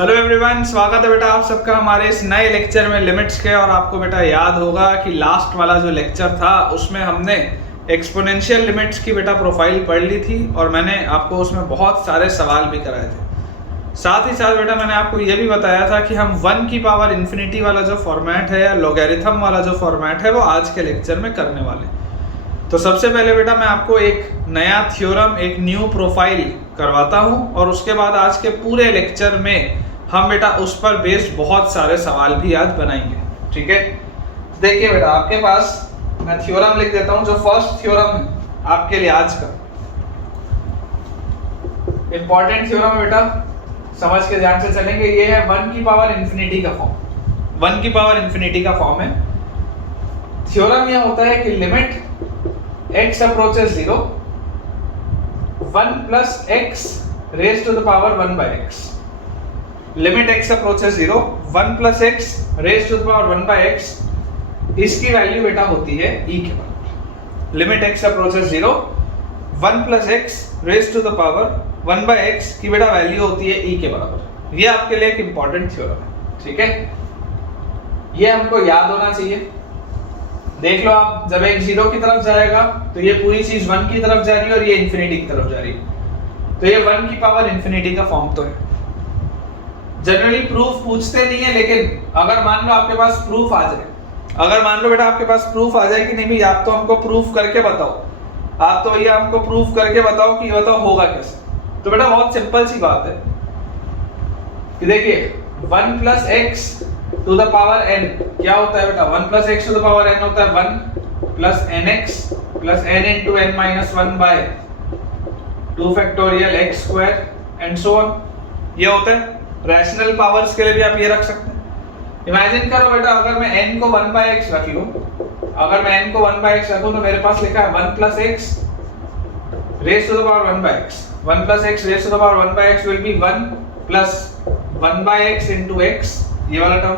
Hello everyone, स्वागत है बेटा आप सबका हमारे इस नए लेक्चर में लिमिट्स के। और आपको बेटा याद होगा कि लास्ट वाला जो लेक्चर था उसमें हमने एक्सपोनेंशियल लिमिट्स की बेटा प्रोफाइल पढ़ ली थी और मैंने आपको उसमें बहुत सारे सवाल भी कराए थे। साथ ही साथ बेटा मैंने आपको ये भी बताया था कि हम 1 की पावर इन्फिनिटी वाला जो फॉर्मेट है या लॉगरिथम वाला जो फॉर्मेट है वो आज के लेक्चर में करने वाले। तो सबसे पहले बेटा मैं आपको एक नया थ्योरम, एक न्यू प्रोफाइल करवाता हूँ और उसके बाद आज के पूरे लेक्चर में हम बेटा उस पर बेस्ड बहुत सारे सवाल भी आज बनाएंगे। ठीक है, देखिए बेटा आपके पास मैं थ्योरम लिख देता हूँ। जो फर्स्ट थ्योरम है आपके लिए आज का इंपॉर्टेंट थ्योरम है बेटा, समझ के ध्यान से चलेंगे। ये है 1 की पावर इन्फिनिटी का फॉर्म। 1 की पावर इन्फिनिटी का फॉर्म है। थ्योरम यह होता है कि limit x approaches 0 1 plus x raised to the power 1 by x। Limit x approaches 0 1 plus x raised to the power 1 by x, इसकी वैल्यू बेटा होती है e के बराबर। Limit x approaches 0 1 plus x raised to the power 1 by x की बेटा value होती है e के बराबर। ये आपके लिए एक इंपॉर्टेंट थ्योरम है। ठीक है, ये हमको याद होना चाहिए। देख लो आप, जब एक 0 की तरफ जाएगा तो ये पूरी चीज 1 की तरफ जा रही है और ये इन्फिनिटी की तरफ जा रही है। तो ये 1 की पावर इन्फिनिटी का फॉर्म तो है। जनरली प्रूफ पूछते नहीं है, लेकिन अगर मान लो आपके पास प्रूफ आ जाए, अगर मान लो बेटा आपके पास प्रूफ आ जाए कि नहीं भाई आप तो हमको प्रूफ करके बताओ, आप तो भैया हमको प्रूफ करके बताओ कि बताओ होगा कैसे। तो बेटा बहुत सिंपल सी बात है कि देखिए 1 plus x to the power n क्या होता है बेटा, 1 plus x to the power n होता है 1 plus nx plus n into n minus 1 by 2 factorial x square and so on। ये होता है। रैशनल पावर्स के लिए भी आप ये रख सकते हैं। इमेजिन करो बेटा अगर मैं n को 1 by x रख लूं, अगर मैं n को 1 by x रखूं तो मेरे पास लिखा है 1 plus x raised to the power 1 by x। 1 plus x raised to the power 1 by x will be 1 plus 1 by x into x, ये वाला term,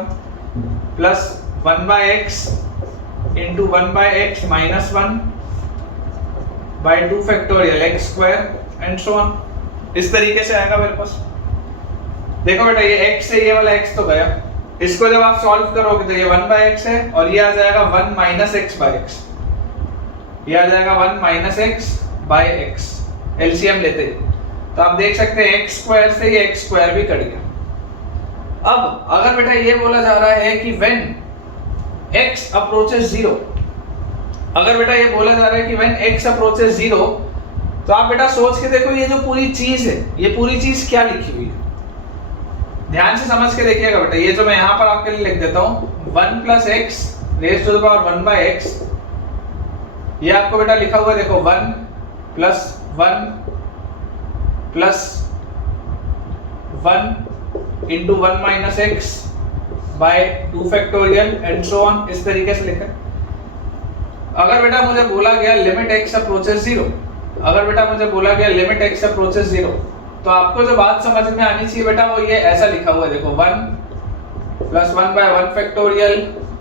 plus 1 by x into 1 by x minus 1 by 2 factorial x square and so on। इस तरीके से आएगा मेरे पास। देखो बेटा ये x से ये वाला x तो गया, इसको जब आप सॉल्व करोगे तो ये 1 by x है और ये आ जाएगा 1 minus x by x, ये आ जाएगा 1 minus x by x। LCM लेते तो आप देख सकते हैं x स्क्वायर से ये x स्क्वायर भी कट गया। अब अगर बेटा ये बोला जा रहा है कि when x approaches 0, अगर बेटा ये बोला जा रहा है कि when x approaches 0, तो आप बेटा सोच के देखो ये जो पूरी चीज है, ये पूरी चीज क्या लिखी हुई है। ध्यान से समझ के देखिएगा बेटा, ये जो मैं यहाँ पर आपके लिए लिख देता हूँ 1 plus x raised to the power 1 by x, ये आपको बेटा लिखा हुआ है देखो 1 plus 1 plus 1 into 1 minus x by 2 factorial and so on, इस तरीके से लिखा है। अगर बेटा मुझे बोला गया लिमिट x approaches 0, अगर बेटा मुझे बोला गया लिमिट x approaches 0, तो आपको जो बात समझ में आनी चाहिए बेटा वो ये ऐसा लिखा हुआ है देखो 1 plus 1 by 1 factorial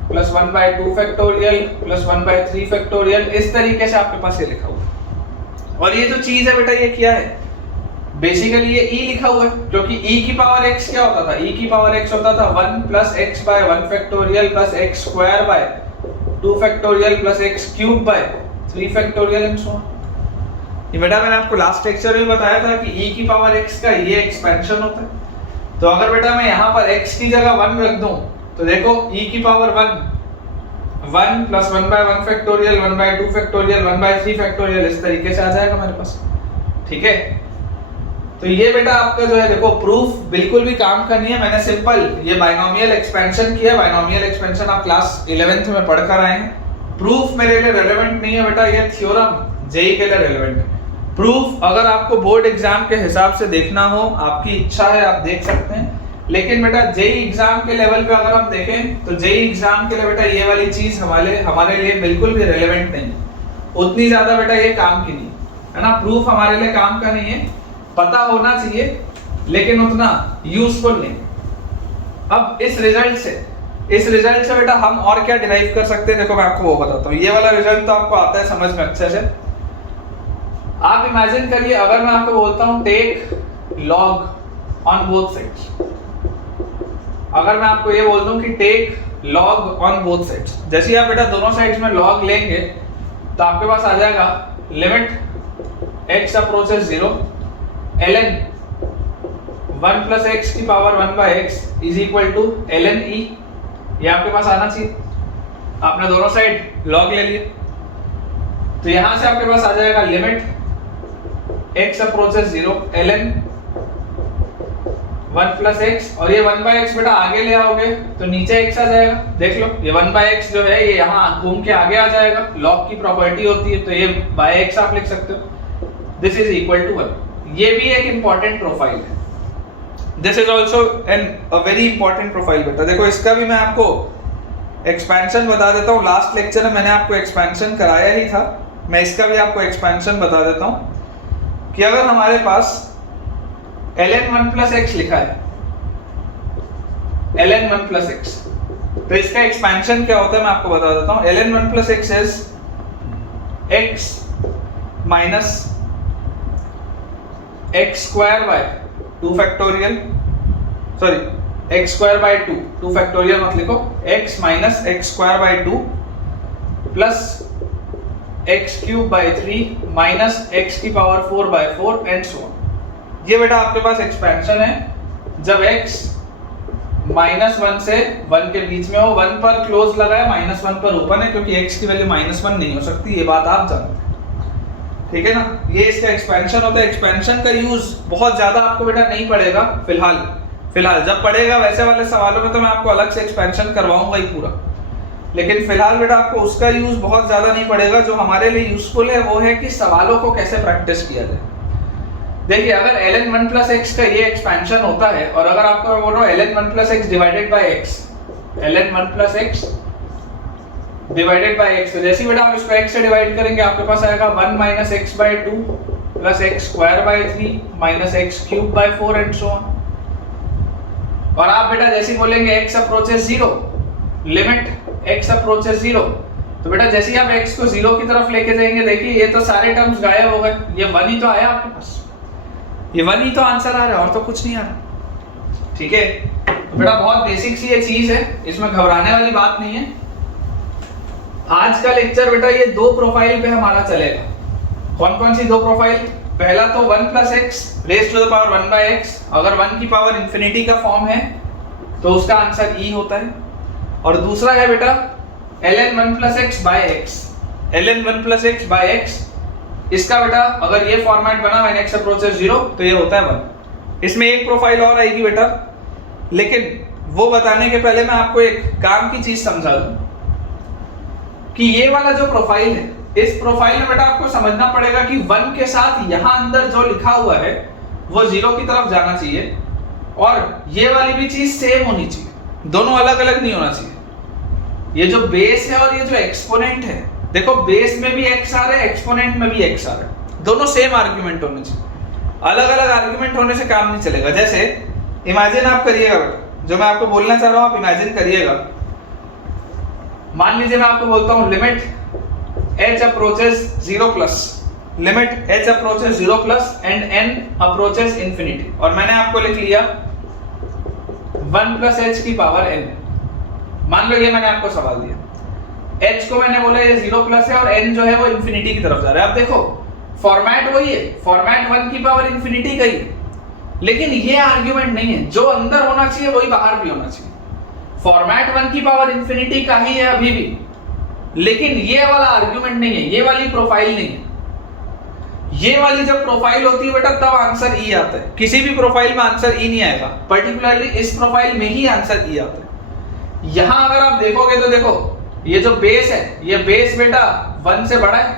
plus 1 by 2 factorial plus 1 by 3 factorial, इस तरीके से आपके पास ये लिखा हुआ है। और ये जो चीज है बेटा ये क्या है, बेसिकली ये e लिखा हुआ है, क्योंकि e की पावर x क्या होता था, e की पावर x होता था 1 plus x by 1 factorial plus x square by 2 factorial plus x cube by 3 factorial and so on। ये बेटा मैंने आपको लास्ट लेक्चर में बताया था कि e की पावर x का ये एक्सपेंशन होता है। तो अगर बेटा मैं यहाँ पर x की जगह 1 रख दूं तो देखो e की power 1 plus 1 by 1 factorial 1 by 2 factorial 1 by 3 factorial, इस तरीके से आ जाएगा मेरे पास। ठीक है, तो ये बेटा आपका जो है देखो प्रूफ बिल्कुल भी काम का नहीं है। मैंने सिंपल ये बाइनोमियल एक्सपेंशन किया। बाइनोमियल एक्सपेंशन आप क्लास 11th में पढ़कर आए हैं। प्रूफ मेरे लिए रेलेवेंट नहीं है बेटा, ये थ्योरम जेई के लिए रेलेवेंट है। प्रूफ अगर आपको बोर्ड एग्जाम के हिसाब से देखना हो, आपकी इच्छा है आप देख सकते हैं, लेकिन बेटा जेई एग्जाम के लेवल पे अगर हम देखें तो जेई एग्जाम के लिए बेटा ये वाली चीज हमारे लिए बिल्कुल भी रेलेवेंट नहीं है। उतनी ज्यादा बेटा ये काम की नहीं है ना, प्रूफ हमारे लिए काम का नहीं है। पता होना चाहिए लेकिन उतना यूजफुल नहीं। अब इस रिजल्ट से बेटा हम और क्या डिराइव कर सकते हैं, देखो मैं आपको वो बताता हूँ। ये वाला रिजल्ट तो आपको आता है समझ में अच्छे से। आप इमेजिन करिए अगर मैं आपको बोलता हूँ take log on both sides, अगर मैं आपको ये बोल दूं कि take log on both sides, जैसे ही आप बेटा दोनों साइड्स में लॉग लेंगे तो आपके पास आ जाएगा limit x approaches 0 ln 1 plus x की power 1 by x is equal to ln e। ये आपके पास आना चाहिए, आपने दोनों साइड लॉग ले लिए, तो यहां से आपके पास आ जाएगा limit x approaches 0 ln 1 plus x, और ये 1 बाय एक्स बेटा आगे ले आओगे तो नीचे x आ जाएगा। देख लो ये 1 बाय एक्स जो है ये यहाँ घूम के आगे आ जाएगा, लॉग की प्रॉपर्टी होती है, तो ये बाय एक्स आप लिख सकते हो। This is equal to 1। ये भी एक इंपॉर्टेंट प्रोफाइल है, this is also an a very important profile बेटा। देखो इसका भी मैं आपको एक्सपेंशन बता देता हूँ, लास्ट लेक्चर में मैंने आपको एक्सपेंशन कराया ही था, मैं इसका भी आपको एक्सपेंशन बता देता हूँ कि अगर हमारे पास ln 1 प्लस एक्स लिखा है, ln 1 प्लस एक्स, तो इसका एक्सपेंशन क्या होता है मैं आपको बता देता हूं। ln 1 plus x is x minus x square by 2 factorial, sorry x square by 2 factorial मत लिखो, x minus x square by 2 plus x cube by 3 minus x की power 4 by 4 and so on. ये बेटा आपके पास expansion है जब x -1 से 1 के बीच में हो, 1 पर क्लोज लगा है, -1 पर ओपन है, क्योंकि x की वैल्यू -1 नहीं हो सकती, ये बात आप जानते हैं, ठीक है ना। ये इसका एक्सपेंशन होता है। एक्सपेंशन का यूज बहुत ज्यादा आपको बेटा नहीं पड़ेगा फिलहाल, जब पड़ेगा वैसे वाले सवालों में तो मैं आपको अलग से एक्सपेंशन करवाऊंगा ही पूरा, लेकिन फिलहाल बेटा आपको उसका यूज बहुत ज्यादा नहीं पड़ेगा। जो हमारे लिए यूजफुल है वो है कि सवालों को कैसे प्रैक्टिस किया जाए। देखिए अगर ln 1 प्लस एक्स का ये एक्सपेंशन होता है, और अगर आपको बोल रहा हूं ln 1 plus x divided by x, ln 1 plus x divided by x, तो जैसे बेटा हम इसको x से डिवाइड करेंगे आपके पास आएगा 1 minus x by 2 plus x square by 3 minus x cube by 4 and so on. और आप बेटा जैसे बोलेंगे x approaches 0, limit x approaches 0, तो बेटा जैसे ही आप x को 0 की तरफ लेके जाएंगे, देखिए ये तो सारे टर्म्स गायब हो गए, ये 1 ही तो आया आपके पास, ये 1 ही तो आंसर आ रहा है और तो कुछ नहीं आ रहा, ठीक है। तो बेटा बहुत बेसिक सी ये चीज है, इसमें घबराने वाली बात नहीं है। आज का लेक्चर बेटा ये 2 प्रोफाइल पे हमारा चलेगा। कौन कौन सी 2 प्रोफाइल? पहला तो 1 plus x raise to the power 1 by x, अगर 1 की पावर इंफिनिटी का फॉर्म है तो उसका आंसर ई होता है। और दूसरा है बेटा ln 1 plus x by x, ln 1 plus x by x, इसका बेटा अगर ये फॉर्मेट बना when x approaches 0 तो ये होता है 1। इसमें एक प्रोफाइल और आएगी बेटा, लेकिन वो बताने के पहले मैं आपको एक काम की चीज समझा दूं कि ये वाला जो प्रोफाइल है, इस प्रोफाइल में बेटा आपको समझना पड़ेगा कि 1 के साथ यहां अंदर जो लिखा हुआ है वो 0 की तरफ जाना चाहिए, और ये वाली भी चीज सेम होनी चाहिए, दोनों अलग अलग नहीं होना चाहिए। ये जो बेस है और ये जो एक्सपोनेंट है, देखो बेस में भी x आ रहा है, एक्सपोनेंट में भी x आ रहा है, दोनों सेम आर्गुमेंट होने चाहिए। अलग अलग आर्गुमेंट होने से काम नहीं चलेगा। जैसे इमेजिन आप करिएगा बेटा, जो मैं आपको बोलना चाह रहा हूं आप इमेजिन करिएगा। मान लीजिए मैं आपको बोलता हूं limit h approaches 0 plus, limit h approaches 0 plus and n approaches infinity, और मैंने आपको लिख लिया 1 प्लस h की पावर n। मान लो ये मैंने आपको सवाल दिया, h को मैंने बोला ये 0 प्लस है और n जो है वो इंफिनिटी की तरफ जा रहा है। अब देखो फॉर्मेट वही है, फॉर्मेट 1 की पावर इंफिनिटी का ही है, लेकिन ये आर्गुमेंट नहीं है, जो अंदर होना चाहिए वही बाहर भी होना चाहिए। फॉर्मेट 1 की पावर इंफिनिटी का ही है अभी भी, लेकिन ये वाला आर्गुमेंट नहीं है, ये वाली प्रोफाइल नहीं है। ये वाली जब प्रोफाइल होती है बेटा तब आंसर ई आता है, किसी भी प्रोफाइल में आंसर ई नहीं आएगा, पर्टिकुलरली इस प्रोफाइल में ही आंसर ई आता है। यहां अगर आप देखोगे तो देखो ये जो बेस है, ये बेस बेटा 1 से बड़ा है,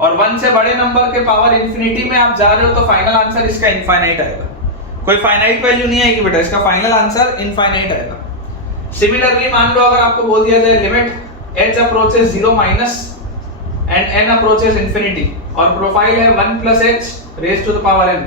और 1 से बड़े नंबर के पावर इंफिनिटी में आप जा रहे हो तो फाइनल आंसर इसका इनफाइनाइट आएगा, कोई फाइनाइट वैल्यू नहीं आएगी बेटा, इसका फाइनल आंसर इनफाइनाइट आएगा। सिमिलरली मान लो अगर आपको बोल दिया जाए limit h approaches 0 minus and n approaches infinity, और प्रोफाइल है 1 plus h raise to the power n,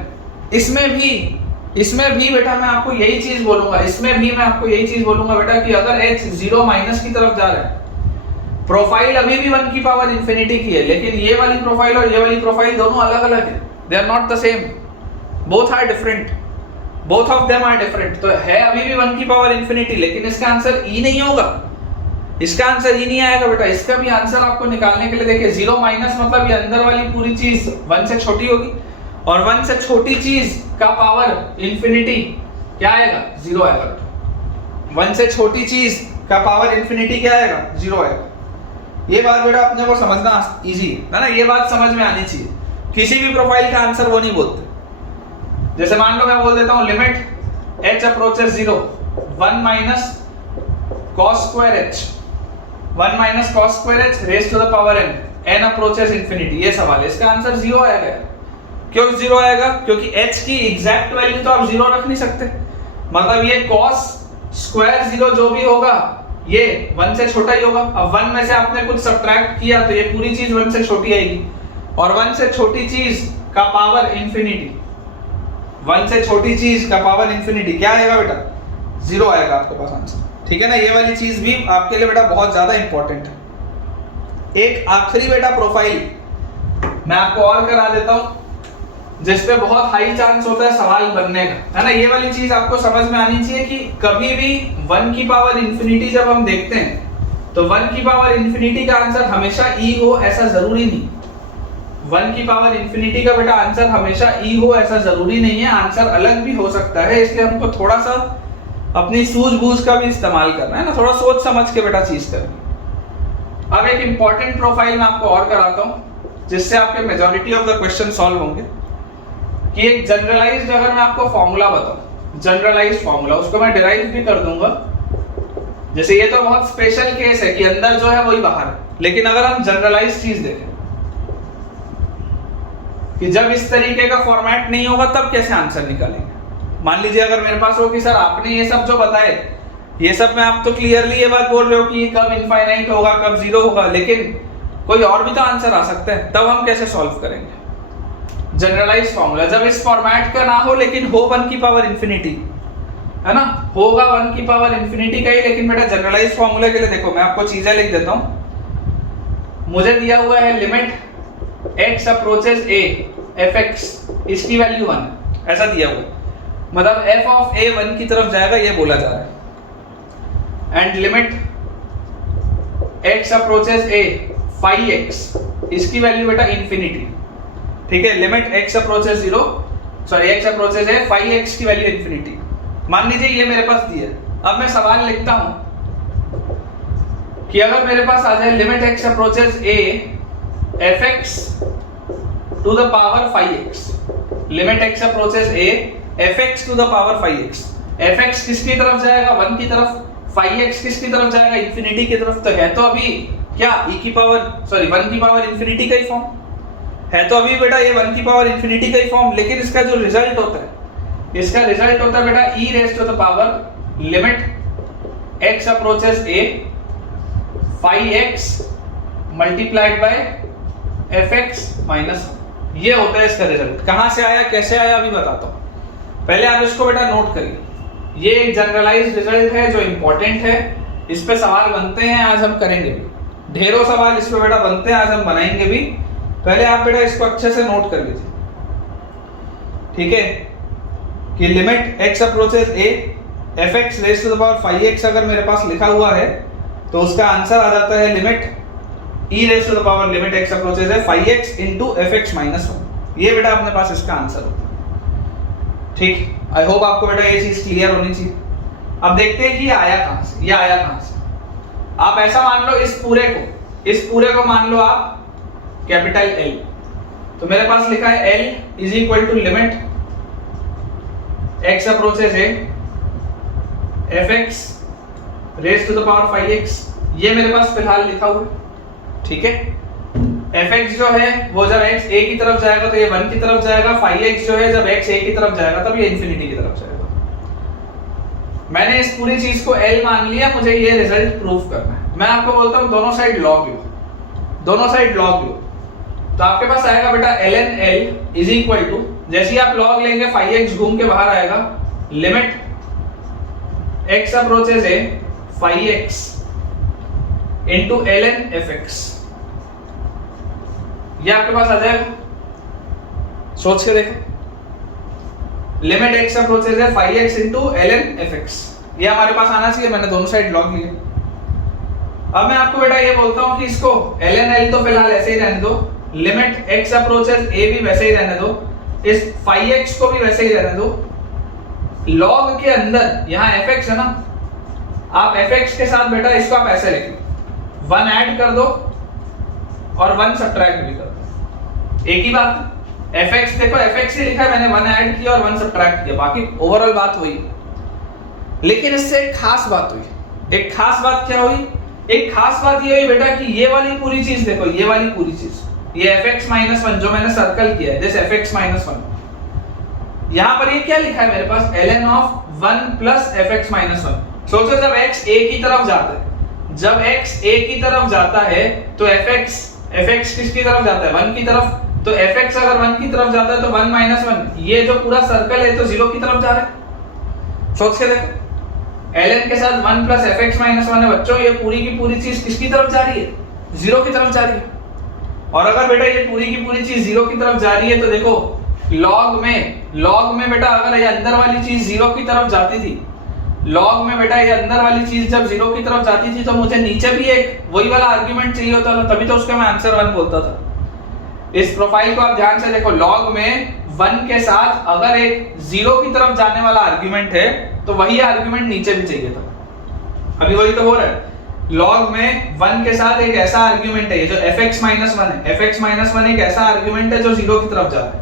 इसमें भी बेटा मैं आपको यही चीज बोलूंगा, इसमें भी मैं आपको यही चीज बोलूंगा बेटा कि अगर h 0 माइनस की तरफ जा रहा है, प्रोफाइल अभी भी 1 की पावर इंफिनिटी की है, लेकिन ये वाली प्रोफाइल और ये वाली प्रोफाइल दोनों अलग अलग है, they are not the same, both are different, both of them are different, तो है अभी भी 1 की पावर इंफिनिटी, लेकिन इसका आंसर ई नहीं होगा, इसका आंसर ई नहीं आएगा बेटा। इसका भी आंसर आपको निकालने के लिए देखिए 0 माइनस मतलब ये अंदर वाली पूरी चीज 1 से छोटी होगी, और 1 से छोटी चीज का पावर इंफिनिटी क्या आएगा, 0 आएगा। 1 से छोटी चीज का पावर इंफिनिटी क्या आएगा, 0 आएगा। ये बात बेटा अपने को समझना इजी है ना, ये बात समझ में आनी चाहिए। किसी भी प्रोफाइल का आंसर वो नहीं बोलते। जैसे मान लो मैं बोल देता हूं limit h approaches 0 1 minus cos square h 1 minus cos square h raise to the power n approaches infinity, ये सवाल है, इसका आंसर 0 आएगा। क्यों 0 आएगा, क्योंकि h की एग्जैक्ट वैल्यू तो आप 0 रख नहीं सकते, मतलब ये cos स्क्वायर 0 जो भी होगा ये 1 से छोटा ही होगा। अब 1 में से आपने कुछ सब्ट्रैक्ट किया तो ये पूरी चीज 1 से छोटी आएगी, और 1 से छोटी चीज का पावर इंफिनिटी, 1 से छोटी चीज का पावर इंफिनिटी क्या आएगा बेटा, 0 आएगा आपके पास आंसर। ठीक है ना, ये वाली चीज भी आपके लिए बेटा बहुत ज्यादा इंपॉर्टेंट है। एक आखिरी बेटा प्रोफाइल मैं आपको और करा देता हूं, जिसपे बहुत हाई चांस होता है सवाल बनने का, है ना। ये वाली चीज आपको समझ में आनी चाहिए कि कभी भी 1 की पावर इंफिनिटी जब हम देखते हैं तो 1 की पावर इंफिनिटी का आंसर हमेशा ई हो ऐसा जरूरी नहीं। 1 की पावर इंफिनिटी का बेटा आंसर हमेशा ई हो ऐसा जरूरी नहीं है, आंसर अलग भी हो सकता है। इसलिए हमको थोड़ा सा अपनी सूझबूझ का भी इस्तेमाल करना है ना, थोड़ा सोच समझ के बेटा चीज करनी। अब एक इंपॉर्टेंट प्रोफाइल मैं आपको और कराता हूं, जिससे आपके majority of the question solve होंगे। कि एक जनरलाइज्ड अगर मैं आपको फॉर्मूला बताऊं, जनरलाइज्ड फॉर्मूला, उसको मैं डिराइव भी कर दूंगा। जैसे ये तो बहुत स्पेशल केस है कि अंदर जो है वही बाहर है, लेकिन अगर हम जनरलाइज्ड चीज देखें कि जब इस तरीके का फॉर्मेट नहीं होगा तब कैसे आंसर निकालेंगे। मान लीजिए अगर मेरे पास हो कि सर आपने ये सब जो बताए, ये सब में आप तो क्लियरली ये बात बोल रहे हो कि कब इनफाइनाइट होगा कब 0 होगा, लेकिन कोई और भी तो आंसर आ सकता है, तब हम कैसे सॉल्व करेंगे। जनरलाइज्ड फॉर्मूला जब इस फॉर्मेट का ना हो लेकिन हो 1 की पावर इंफिनिटी, है ना, होगा 1 की पावर इंफिनिटी का ही, लेकिन बेटा जनरलाइज्ड फॉर्मूला के लिए देखो मैं आपको चीजें लिख देता हूं। मुझे दिया हुआ है limit x approaches a fx, इसकी वैल्यू 1 ऐसा दिया हुआ, मतलब f ऑफ a 1 की तरफ जाएगा ये बोला जा रहा है। And limit x approaches a phi x, इसकी वैल्यू बेटा इंफिनिटी। ठीक है, limit x approaches 0 sorry x approaches a phi x की वैल्यू इंफिनिटी। मान लीजिए ये मेरे पास दिया, अब मैं सवाल लिखता हूं कि अगर मेरे पास आ जाए limit x approaches a fx to the power phi x, limit x approaches a fx to the power phi x, fx किसकी तरफ जाएगा 1 की तरफ, phi x किसकी तरफ जाएगा इंफिनिटी की तरफ। तो है तो अभी क्या e की पावर सॉरी 1 की पावर इंफिनिटी का ही फॉर्म है, तो अभी बेटा ये 1 की पावर इंफिनिटी का ही फॉर्म, लेकिन इसका जो रिजल्ट होता है, इसका रिजल्ट होता है बेटा e raise to the power limit x approaches a phi x multiplied by fx minus, ये होता है इसका रिजल्ट। कहां से आया कैसे आया अभी बताता हूं, पहले आप इसको बेटा नोट करिए। ये एक जनरलाइज्ड रिजल्ट है जो इंपॉर्टेंट है, इस पे सवाल बनते हैं, आज हम करेंगे भी, ढेरों सवाल इस पे बेटा बनते हैं, आज हम बनाएंगे भी। पहले आप बेटा इसको अच्छे से नोट कर लीजिए, ठीक है, कि limit x approaches a fx raise to the power phi x अगर मेरे पास लिखा हुआ है तो उसका आंसर आ जाता है limit e raise to the power limit x approaches a phi x into fx minus 1। ये बेटा अपने पास इसका आंसर होता है। ठीक, आई होप आपको बेटा ये चीज क्लियर होनी चाहिए। अब देखते हैं कि ये आया कहां से, ये आया कहां से। आप ऐसा मान लो इस पूरे को मान लो आप कैपिटल L, तो मेरे पास लिखा है L is equal to limit x approaches a fx raise to the power phi x, ये मेरे पास फिलहाल लिखा हुआ है। ठीक है, fx जो है वो जब x a की तरफ जाएगा तो ये 1 की तरफ जाएगा, phi x जो है जब x a की तरफ जाएगा तब ये इंफिनिटी की तरफ जाएगा। मैंने इस पूरी चीज को L मान लिया, मुझे ये रिजल्ट प्रूफ करना है। मैं आपको बोलता हूं दोनों साइड लॉग लो, दोनों साइड लॉग लो, तो आपके पास आएगा बेटा ln L is equal to, जैसे ही आप लॉग लेंगे phi x घूम के बाहर आएगा, limit x approaches a phi x into ln fx, ये आपके पास आ जाएगा। सोच के देखो, लिमिट x अप्रोचेस है 5x into ln fx। ये हमारे पास आना चाहिए, मैंने दोनों साइड लॉग लिए। अब मैं आपको बेटा ये बोलता हूँ कि इसको ln l तो फिलहाल ऐसे ही रहने दो, लिमिट x अप्रोचेस a भी वैसे ही रहने दो, इस 5x को भी वैसे ही रहने दो। लॉग के अंदर यहाँ fx है ना, आप fx के साथ बेटा इसको आप ऐसे लिखो, 1 ऐड कर दो और 1 सब्ट्रैक्ट भी कर दो, एक ही बात। fx देखो fx ही लिखा है मैंने, 1 ऐड किया और 1 सब्ट्रैक्ट किया, बाकी ओवरऑल बात हुई। लेकिन इससे एक खास बात हुई। एक खास बात क्या हुई? एक खास बात ये हुई बेटा कि ये वाली पूरी चीज देखो, ये वाली पूरी चीज, ये fx-1 जो मैंने सर्कल किया है, दिस fx-1, यहाँ पर ये क्या लिखा है मेरे पास, ln of 1 plus fx-1। सोचो जब x a की तरफ जाता है, जब x a की तरफ जाता है तो fx किसकी तरफ जाता है, 1 की तरफ। तो fx अगर 1 की तरफ जाता है तो 1 minus 1, ये जो पूरा सर्कल है तो 0 की तरफ जा रहा है। सोच के देखो, ln के साथ 1 plus fx-1 है बच्चों, ये पूरी की पूरी चीज किसकी तरफ जा रही है, 0 की तरफ जा रही है। और अगर बेटा ये पूरी की पूरी चीज 0 की तरफ जा रही है तो देखो लॉग में बेटा अगर ये अंदर वाली चीज 0 की तरफ जाती थी, लॉग में बेटा ये अंदर वाली चीज जब 0 की तरफ जाती थी तो मुझे नीचे भी एक वही वाला आर्गुमेंट चाहिए होता था, तभी तो उसका मैं आंसर 1 बोलता था। इस प्रोफाइल को आप ध्यान से देखो, लॉग में 1 के साथ अगर एक 0 की तरफ जाने वाला आर्गुमेंट है तो वही आर्गुमेंट नीचे भी चाहिए था। अभी वही तो हो रहा है, लॉग में 1 के साथ एक ऐसा आर्गुमेंट है, ये जो fx-1 है, fx-1 एक ऐसा आर्गुमेंट है जो 0 की तरफ जा रहा है।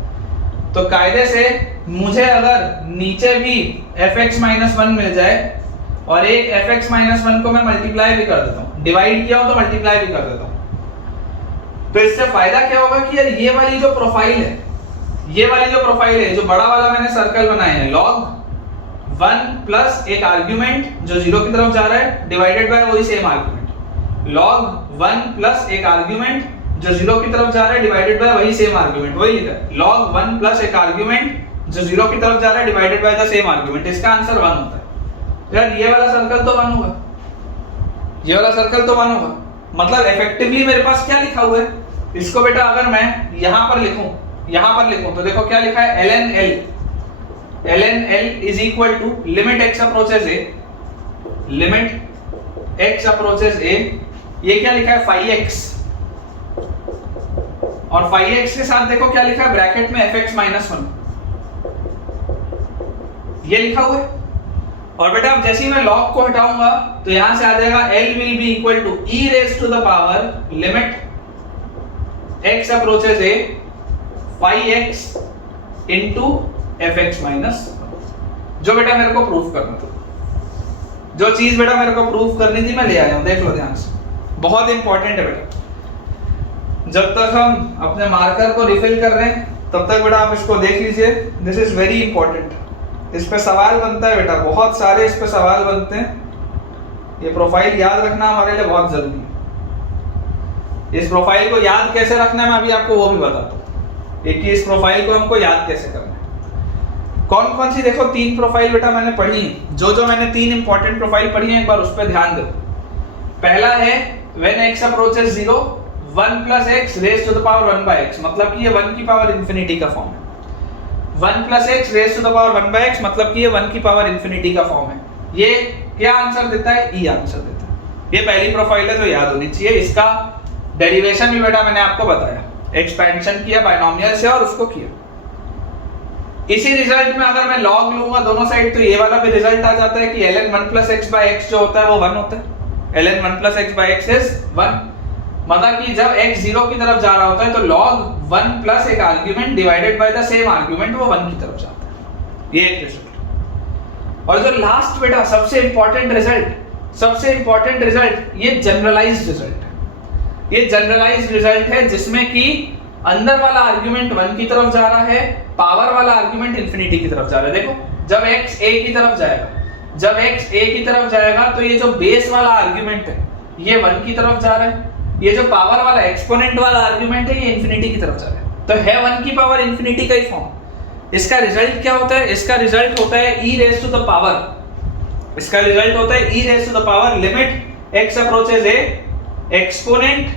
तो कायदे से मुझे अगर नीचे भी fx-1 मिल जाए और एक fx-1 को मैं मल्टीप्लाई भी कर देता हूँ, डिवाइड किया हो तो मल्टीप्लाई भी कर देता हूँ, तो इससे फायदा क्या होगा कि यार ये वाली जो प्रोफाइल है, ये वाली जो प्रोफाइल है, जो बड़ा वाला मैंने सर्कल बनाया है, log 1 प्लस एक आर्गुमेंट जो 0 की तरफ जा रहा है डिवाइडेड बाय वही सेम आर्गुमेंट, log 1 प्लस एक आर्गुमेंट जो 0 की तरफ जा रहा है डिवाइडेड बाय वही सेम आर्गुमेंट, वही लिखा है, log 1 प्लस एक आर्गुमेंट जो 0 की तरफ जा रहा है divided by the same argument. इसका आंसर 1 होता है। यार ये वाला सर्कल तो 1 होगा, ये वाला सर्कल तो 1 होगा, मतलब इफेक्टिवली मेरे पास क्या लिखा हुआ है, इसको बेटा अगर मैं यहां पर लिखूं तो देखो क्या लिखा है, ln l is equal to limit x approaches a, limit x approaches a, ये क्या लिखा है 5x, और 5x के साथ देखो क्या लिखा है ब्रैकेट में fx-1, ये लिखा हुआ है। और बेटा अब जैसे ही मैं log को हटाऊंगा तो यहां से आ जाएगा l will be equal to e raised to the power limit x approaches a 5x into fx-1, जो बेटा मेरे को प्रूफ करना था, जो चीज बेटा मेरे को प्रूफ करनी थी मैं ले आया हूं, देख लो ध्यान से, बहुत इंपॉर्टेंट है बेटा। जब तक हम अपने मार्कर को रिफिल कर रहे हैं तब तक बेटा आप इसको देख लीजिए, दिस इज वेरी इंपॉर्टेंट। इस पे सवाल बनता है बेटा, बहुत सारे इस पे सवाल बनते हैं, ये प्रोफाइल याद रखना हमारे लिए बहुत जरूरी है। इस प्रोफाइल को याद कैसे रखना है मैं अभी आपको वो भी बताता हूँ, कि इस प्रोफाइल को हमको याद कैसे करना है। कौन कौन सी देखो 3 प्रोफाइल बेटा मैंने पढ़ी, जो मैंने 3 इंपॉर्टेंट प्रोफाइल पढ़ी है, एक बार उस पर ध्यान दो। पहला है when x approaches 0 1 plus x raised to the power 1 by x, मतलब कि ये 1 की पावर इंफिनिटी का फॉर्म है। 1 plus x raised to the power 1 by x मतलब कि ये 1 की पावर इंफिनिटी का फॉर्म है। ये क्या आंसर देता है, e आंसर देता है। ये पहली प्रोफाइल है जो याद होनी चाहिए। इसका डेरिवेशन भी बेटा मैंने आपको बताया, एक्सपेंशन किया बाइनोमियल से और उसको किया। इसी रिजल्ट में अगर मैं log लूंगा दोनों साइड तो ये वाला भी रिजल्ट आ जाता है कि ln 1 plus x by x जो होता है वो 1 होता है। ln 1 plus x by x is 1, मतलब कि जब x 0 की तरफ जा रहा होता है तो log 1 प्लस एक argument divided by the same argument वो 1 की तरफ जाता है। ये एक रिजल्ट। और जो लास्ट बेटा सबसे इंपॉर्टेंट रिजल्ट, ये जनरलाइज्ड रिजल्ट है। ये जनरलाइज्ड रिजल्ट है जिसमें कि अंदर वाला आर्गुमेंट 1 की तरफ जा रहा है, पावर वाला आर्गुमेंट इंफिनिटी की तरफ जा रहा है। देखो जब x a की तरफ जाएगा, तो ये जो बेस वाला आर्गुमेंट है ये 1 की तरफ जा रहा है, ये जो पावर वाला एक्सपोनेंट वाला आर्गुमेंट है ये इंफिनिटी की तरफ जा रहा है, तो है 1 की पावर इंफिनिटी का ही फॉर्म। इसका रिजल्ट क्या होता है, इसका रिजल्ट होता है e raise to the power, इसका रिजल्ट होता है e raise to the power limit x approaches a exponent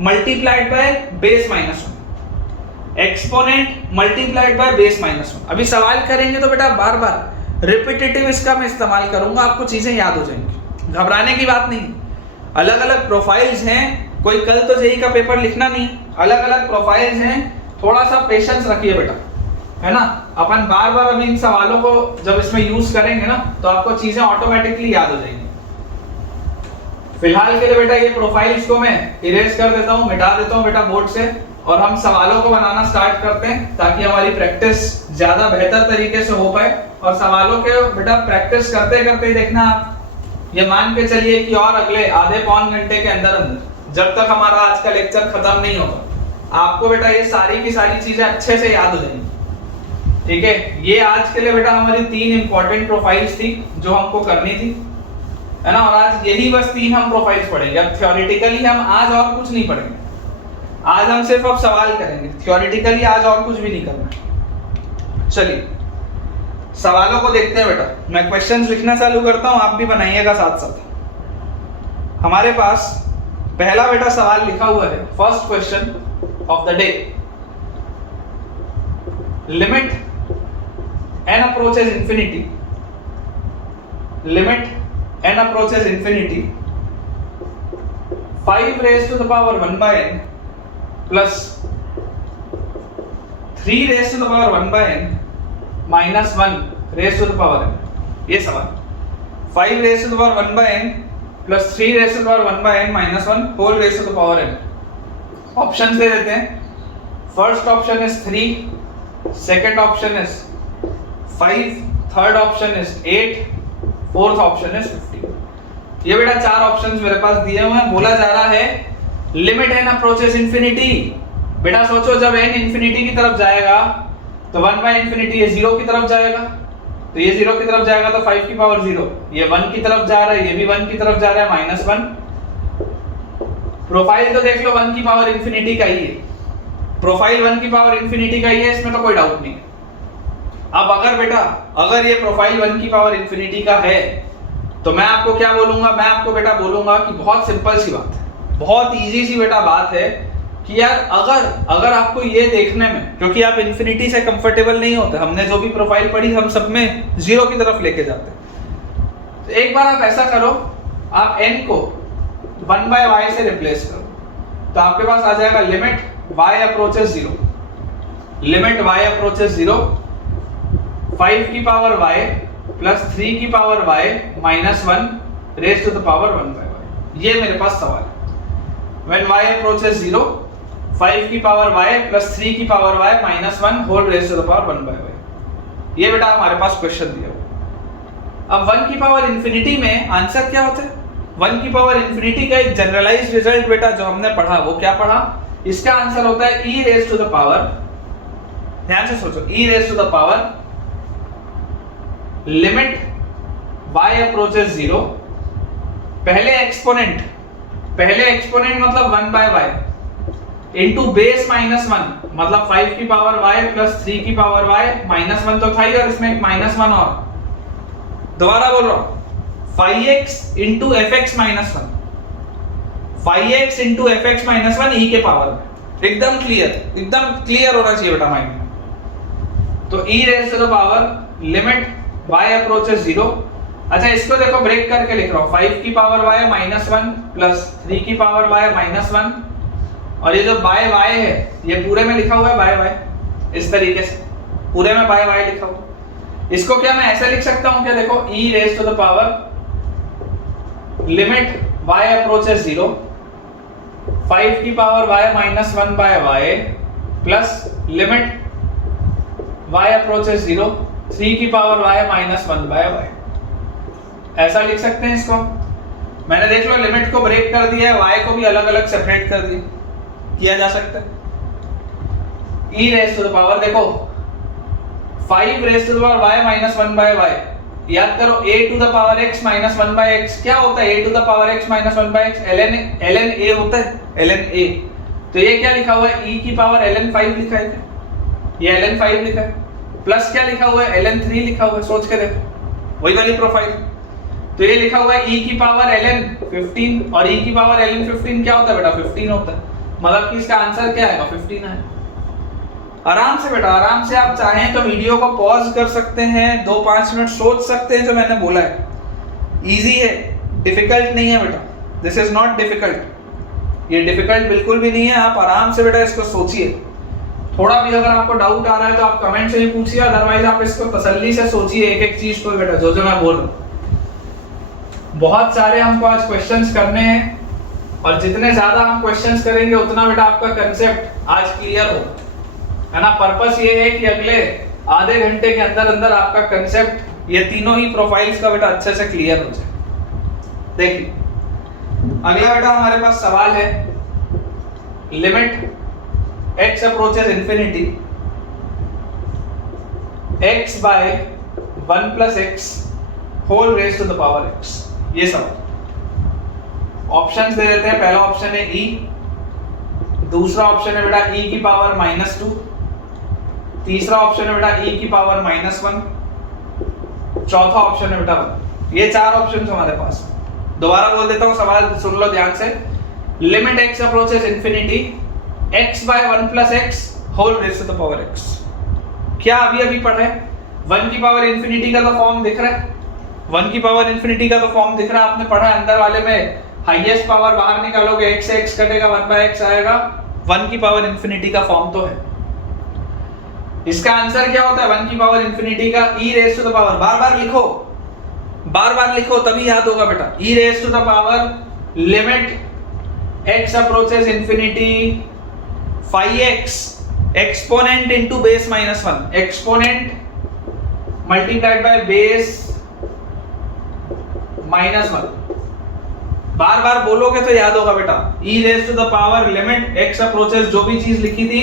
multiplied by base -1, exponent multiplied by base minus 1। अभी सवाल करेंगे तो बेटा बार बार रिपीटेटिव इसका मैं इस्तेमाल करूंगा, आपको चीजें याद हो जाएंगी, घबराने की बात नहीं। अलग अलग प्रोफाइल्स हैं, कोई कल तो जेईई का पेपर लिखना नहीं, अलग अलग प्रोफाइल्स हैं, थोड़ा सा पेशेंस रखिए बेटा, है ना। अपन बार बार अभी इन सवालों को जब इसमें यूज करेंगे ना तो आपको चीजें ऑटोमेटिकली याद हो जाएंगी। फिलहाल के लिए बेटा ये प्रोफाइल्स को मैं इरेज कर देता हूँ, मिटा देता हूँ बेटा बोर्ड से, और हम सवालों को बनाना स्टार्ट करते हैं ताकि हमारी प्रैक्टिस ज्यादा बेहतर तरीके से हो पाए। और सवालों के बेटा प्रैक्टिस करते करते ही देखना आप, ये मान के चलिए कि और अगले आधे पौन घंटे के अंदर अंदर जब तक हमारा आज का लेक्चर खत्म नहीं होगा, आपको बेटा ये सारी की सारी चीजें अच्छे से याद हो जाएंगी। ठीक है, ये आज के लिए बेटा हमारी 3 इंपॉर्टेंट प्रोफाइल्स थी जो हमको करनी थी, है ना। और आज यही बस 3 हम प्रोफाइल्स पढ़ेंगे। अब थ्योरेटिकली हम आज और कुछ नहीं पढ़ेंगे, आज हम सिर्फ अब सवाल करेंगे, थ्योरेटिकली आज और कुछ भी नहीं करना। चलिए सवालों को देखते हैं बेटा। मैं क्वेश्चंस लिखना चालू करता हूं, आप भी बनाइएगा साथ साथ। हमारे पास पहला बेटा सवाल लिखा हुआ है, first question of the day, limit n approaches infinity, limit n approaches infinity, 5 raised to the power 1 by n plus 3 raised to the power 1 by n minus 1 raised to the power n। ये सवाल 5 raised to the power 1 by n plus 3 raised to the power 1 by n minus 1 whole raised to the power n। Options दे देते हैं। First option is 3, second option is 5, third option is 8, fourth option is 15। ये बेटा 4 options मेरे पास दिए हुए हैं। बोला जा रहा है लिमिट n अप्रोचेस इंफिनिटी। बेटा सोचो जब n इंफिनिटी की तरफ जाएगा तो 1 बाय इंफिनिटी ये 0 की तरफ जाएगा, तो ये 0 की तरफ जाएगा तो 5 की पावर 0, ये 1 की तरफ जा रहा है, ये भी 1 की तरफ जा रहा है, -1। प्रोफाइल तो देख लो 1 की पावर इंफिनिटी का ही है, प्रोफाइल 1 की पावर इंफिनिटी का ही है, इसमें तो कोई डाउट नहीं है। अब अगर बेटा अगर ये प्रोफाइल 1 की पावर इंफिनिटी का है तो मैं आपको क्या बोलूंगा, मैं आपको बेटा बोलूंगा कि बहुत सिंपल सी बात है, बहुत इजी सी बेटा बात है कि यार अगर आपको ये देखने में, क्योंकि आप इंफिनिटी से कंफर्टेबल नहीं होते, हमने जो भी प्रोफाइल पढ़ी हम सब में 0 की तरफ लेके जाते हैं, तो एक बार आप ऐसा करो, आप n को 1 बाय y से रिप्लेस करो, तो आपके पास आ जाएगा limit y approaches 0, limit y approaches 0, 5 की पावर y प्लस 3 की power y minus 1 raise to the power 1 by y। ये मेरे पास सवाल है। व्हेन y अप्रोचेस 0, 5 की पावर y प्लस 3 की power y minus 1 whole raise to the power 1 by y। ये बेटा हमारे पास क्वेश्चन दिया हुआ। अब 1 की पावर इंफिनिटी में आंसर क्या होता है? 1 की पावर इंफिनिटी का एक जनरलाइज्ड रिजल्ट बेटा जो हमने पढ़ा वो क्या पढ़ा, इसका आंसर होता है e raise to the power, ध्यान से सोचो, e raise to the power limit y approaches 0, पहले एक्सपोनेंट मतलब 1 by y into base minus 1 मतलब 5 की पावर y प्लस 3 की पावर y माइनस 1 तो था ही, और इसमें एक माइनस 1 और, दोबारा बोल रहा हूं, 5x into fx minus 1, 5x into fx minus 1 e के पावर में। एकदम क्लियर होना चाहिए बेटा माइंड में। तो e raise to the power limit y approaches 0। अच्छा इसको देखो ब्रेक करके लिख रहा हूं, 5 की पावर y माइनस 1 प्लस 3 की पावर y माइनस 1, और ये जो बाय y है ये पूरे में लिखा हुआ है बाय y, इस तरीके से पूरे में बाय y लिखा हुआ। इसको क्या मैं ऐसे लिख सकता हूं क्या, देखो e raise to the power limit y approaches 0, 5 की power y minus 1 by y plus limit y approaches 0, 3 की power y minus 1 by y। ऐसा लिख सकते हैं इसको। मैंने देख लो लिमिट को ब्रेक कर दिया है, y को भी अलग अलग सेपरेट कर दिया, किया जा सकता है। e raise to the power देखो 5 raise to the power y minus 1 by y, याद करो a to the power x minus 1 by x क्या होता है, a to the power x minus 1 by x ln a होता है, ln a। तो ये क्या लिखा हुआ है, e की पावर ln 5 लिखा है, ये ln 5 लिखा है, प्लस क्या लिखा हुआ है, ln 3 लिखा हुआ है, सोच के देखो वही वाली प्रोफाइल। तो ये लिखा हुआ है e की पावर ln 15, और e की पावर ln 15 क्या होता है बेटा, 15 होता है, मतलब कि इसका आंसर क्या आएगा, 15 है। आराम से बेटा, आराम से आप चाहें तो वीडियो को पॉज कर सकते हैं, 2-5 मिनट सोच सकते हैं जो मैंने बोला है। इजी है, डिफिकल्ट नहीं है बेटा, दिस इज नॉट डिफिकल्ट, ये डिफिकल्ट बिल्कुल भी नहीं है। आप आराम से बेटा इसको सोचिए, थोड़ा भी अगर आपको डाउट आ रहा है तो आप कमेंट से भी पूछिए, अदरवाइज आप इसको तसल्ली से सोचिए एक एक चीज को बेटा, जो जो मैं बोल रहा हूँ। बहुत सारे हमको आज क्वेश्चंस करने हैं, और जितने ज्यादा हम क्वेश्चंस करेंगे उतना बेटा आपका कंसेप्ट आज क्लियर हो, है ना। पर्पस ये है कि अगले आधे घंटे के अंदर अंदर आपका कंसेप्ट ये तीनों ही प्रोफाइल्स का बेटा अच्छे से क्लियर हो जाए। देखिए अगला बेटा हमारे पास सवाल है, limit x approaches infinity x by 1 plus x whole raise to the power x। ये सवाल ऑप्शंस दे देते हैं। पहला ऑप्शन है e, दूसरा ऑप्शन है बेटा e की पावर -2, तीसरा ऑप्शन है बेटा e की पावर -1, चौथा ऑप्शन है बेटा 1। ये चार ऑप्शंस हमारे पास। दोबारा बोल देता हूं, सवाल सुन लो ध्यान से। Limit x approaches infinity x by 1 plus x whole raise to the power x। क्या अभी अभी पढ़ा है? 1 की पावर इंफिनिटी का तो फॉर्म दिख रहा है, 1 की पावर इंफिनिटी का तो फॉर्म दिख रहा है, आपने पढ़ा है। अंदर वाले में हाईएस्ट पावर बाहर निकालोगे x से x कटेगा, 1 बाय x आएगा। 1 की पावर इंफिनिटी का फॉर्म तो है। इसका आंसर क्या होता है 1 की पावर इंफिनिटी का? e raise to the power, बार बार लिखो, बार बार लिखो तभी याद होगा बेटा। e raise to the power limit x approaches infinity 5x exponent into base -1, exponent multiplied by base -1। बार बार बोलोगे तो याद होगा बेटा। e raise to the power limit x approaches, जो भी चीज लिखी थी,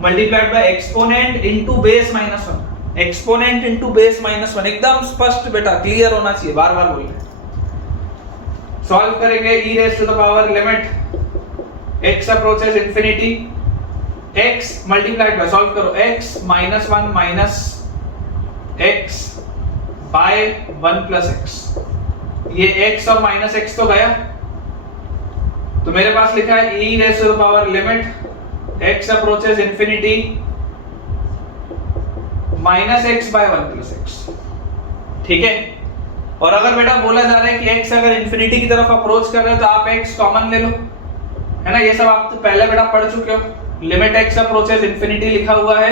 multiplied by exponent into base -1, exponent into base -1। एकदम स्पष्ट बेटा, क्लियर होना चाहिए, बार बार बोल रहे। सॉल्व करेंगे e raise to the power limit x approaches infinity, x multiplied by, solve करो, x -1 minus x by 1 plus x। ये x और माइनस x तो गया, तो मेरे पास लिखा है e raise to the power limit x approaches infinity -x by 1 plus x। ठीक है। और अगर बेटा बोला जा रहा है कि x अगर इंफिनिटी की तरफ अप्रोच कर रहे हो तो आप x कॉमन ले लो, है ना। ये सब आप तो पहले बेटा पढ़ चुके हो। लिमिट x अप्रोचेस इंफिनिटी लिखा हुआ है,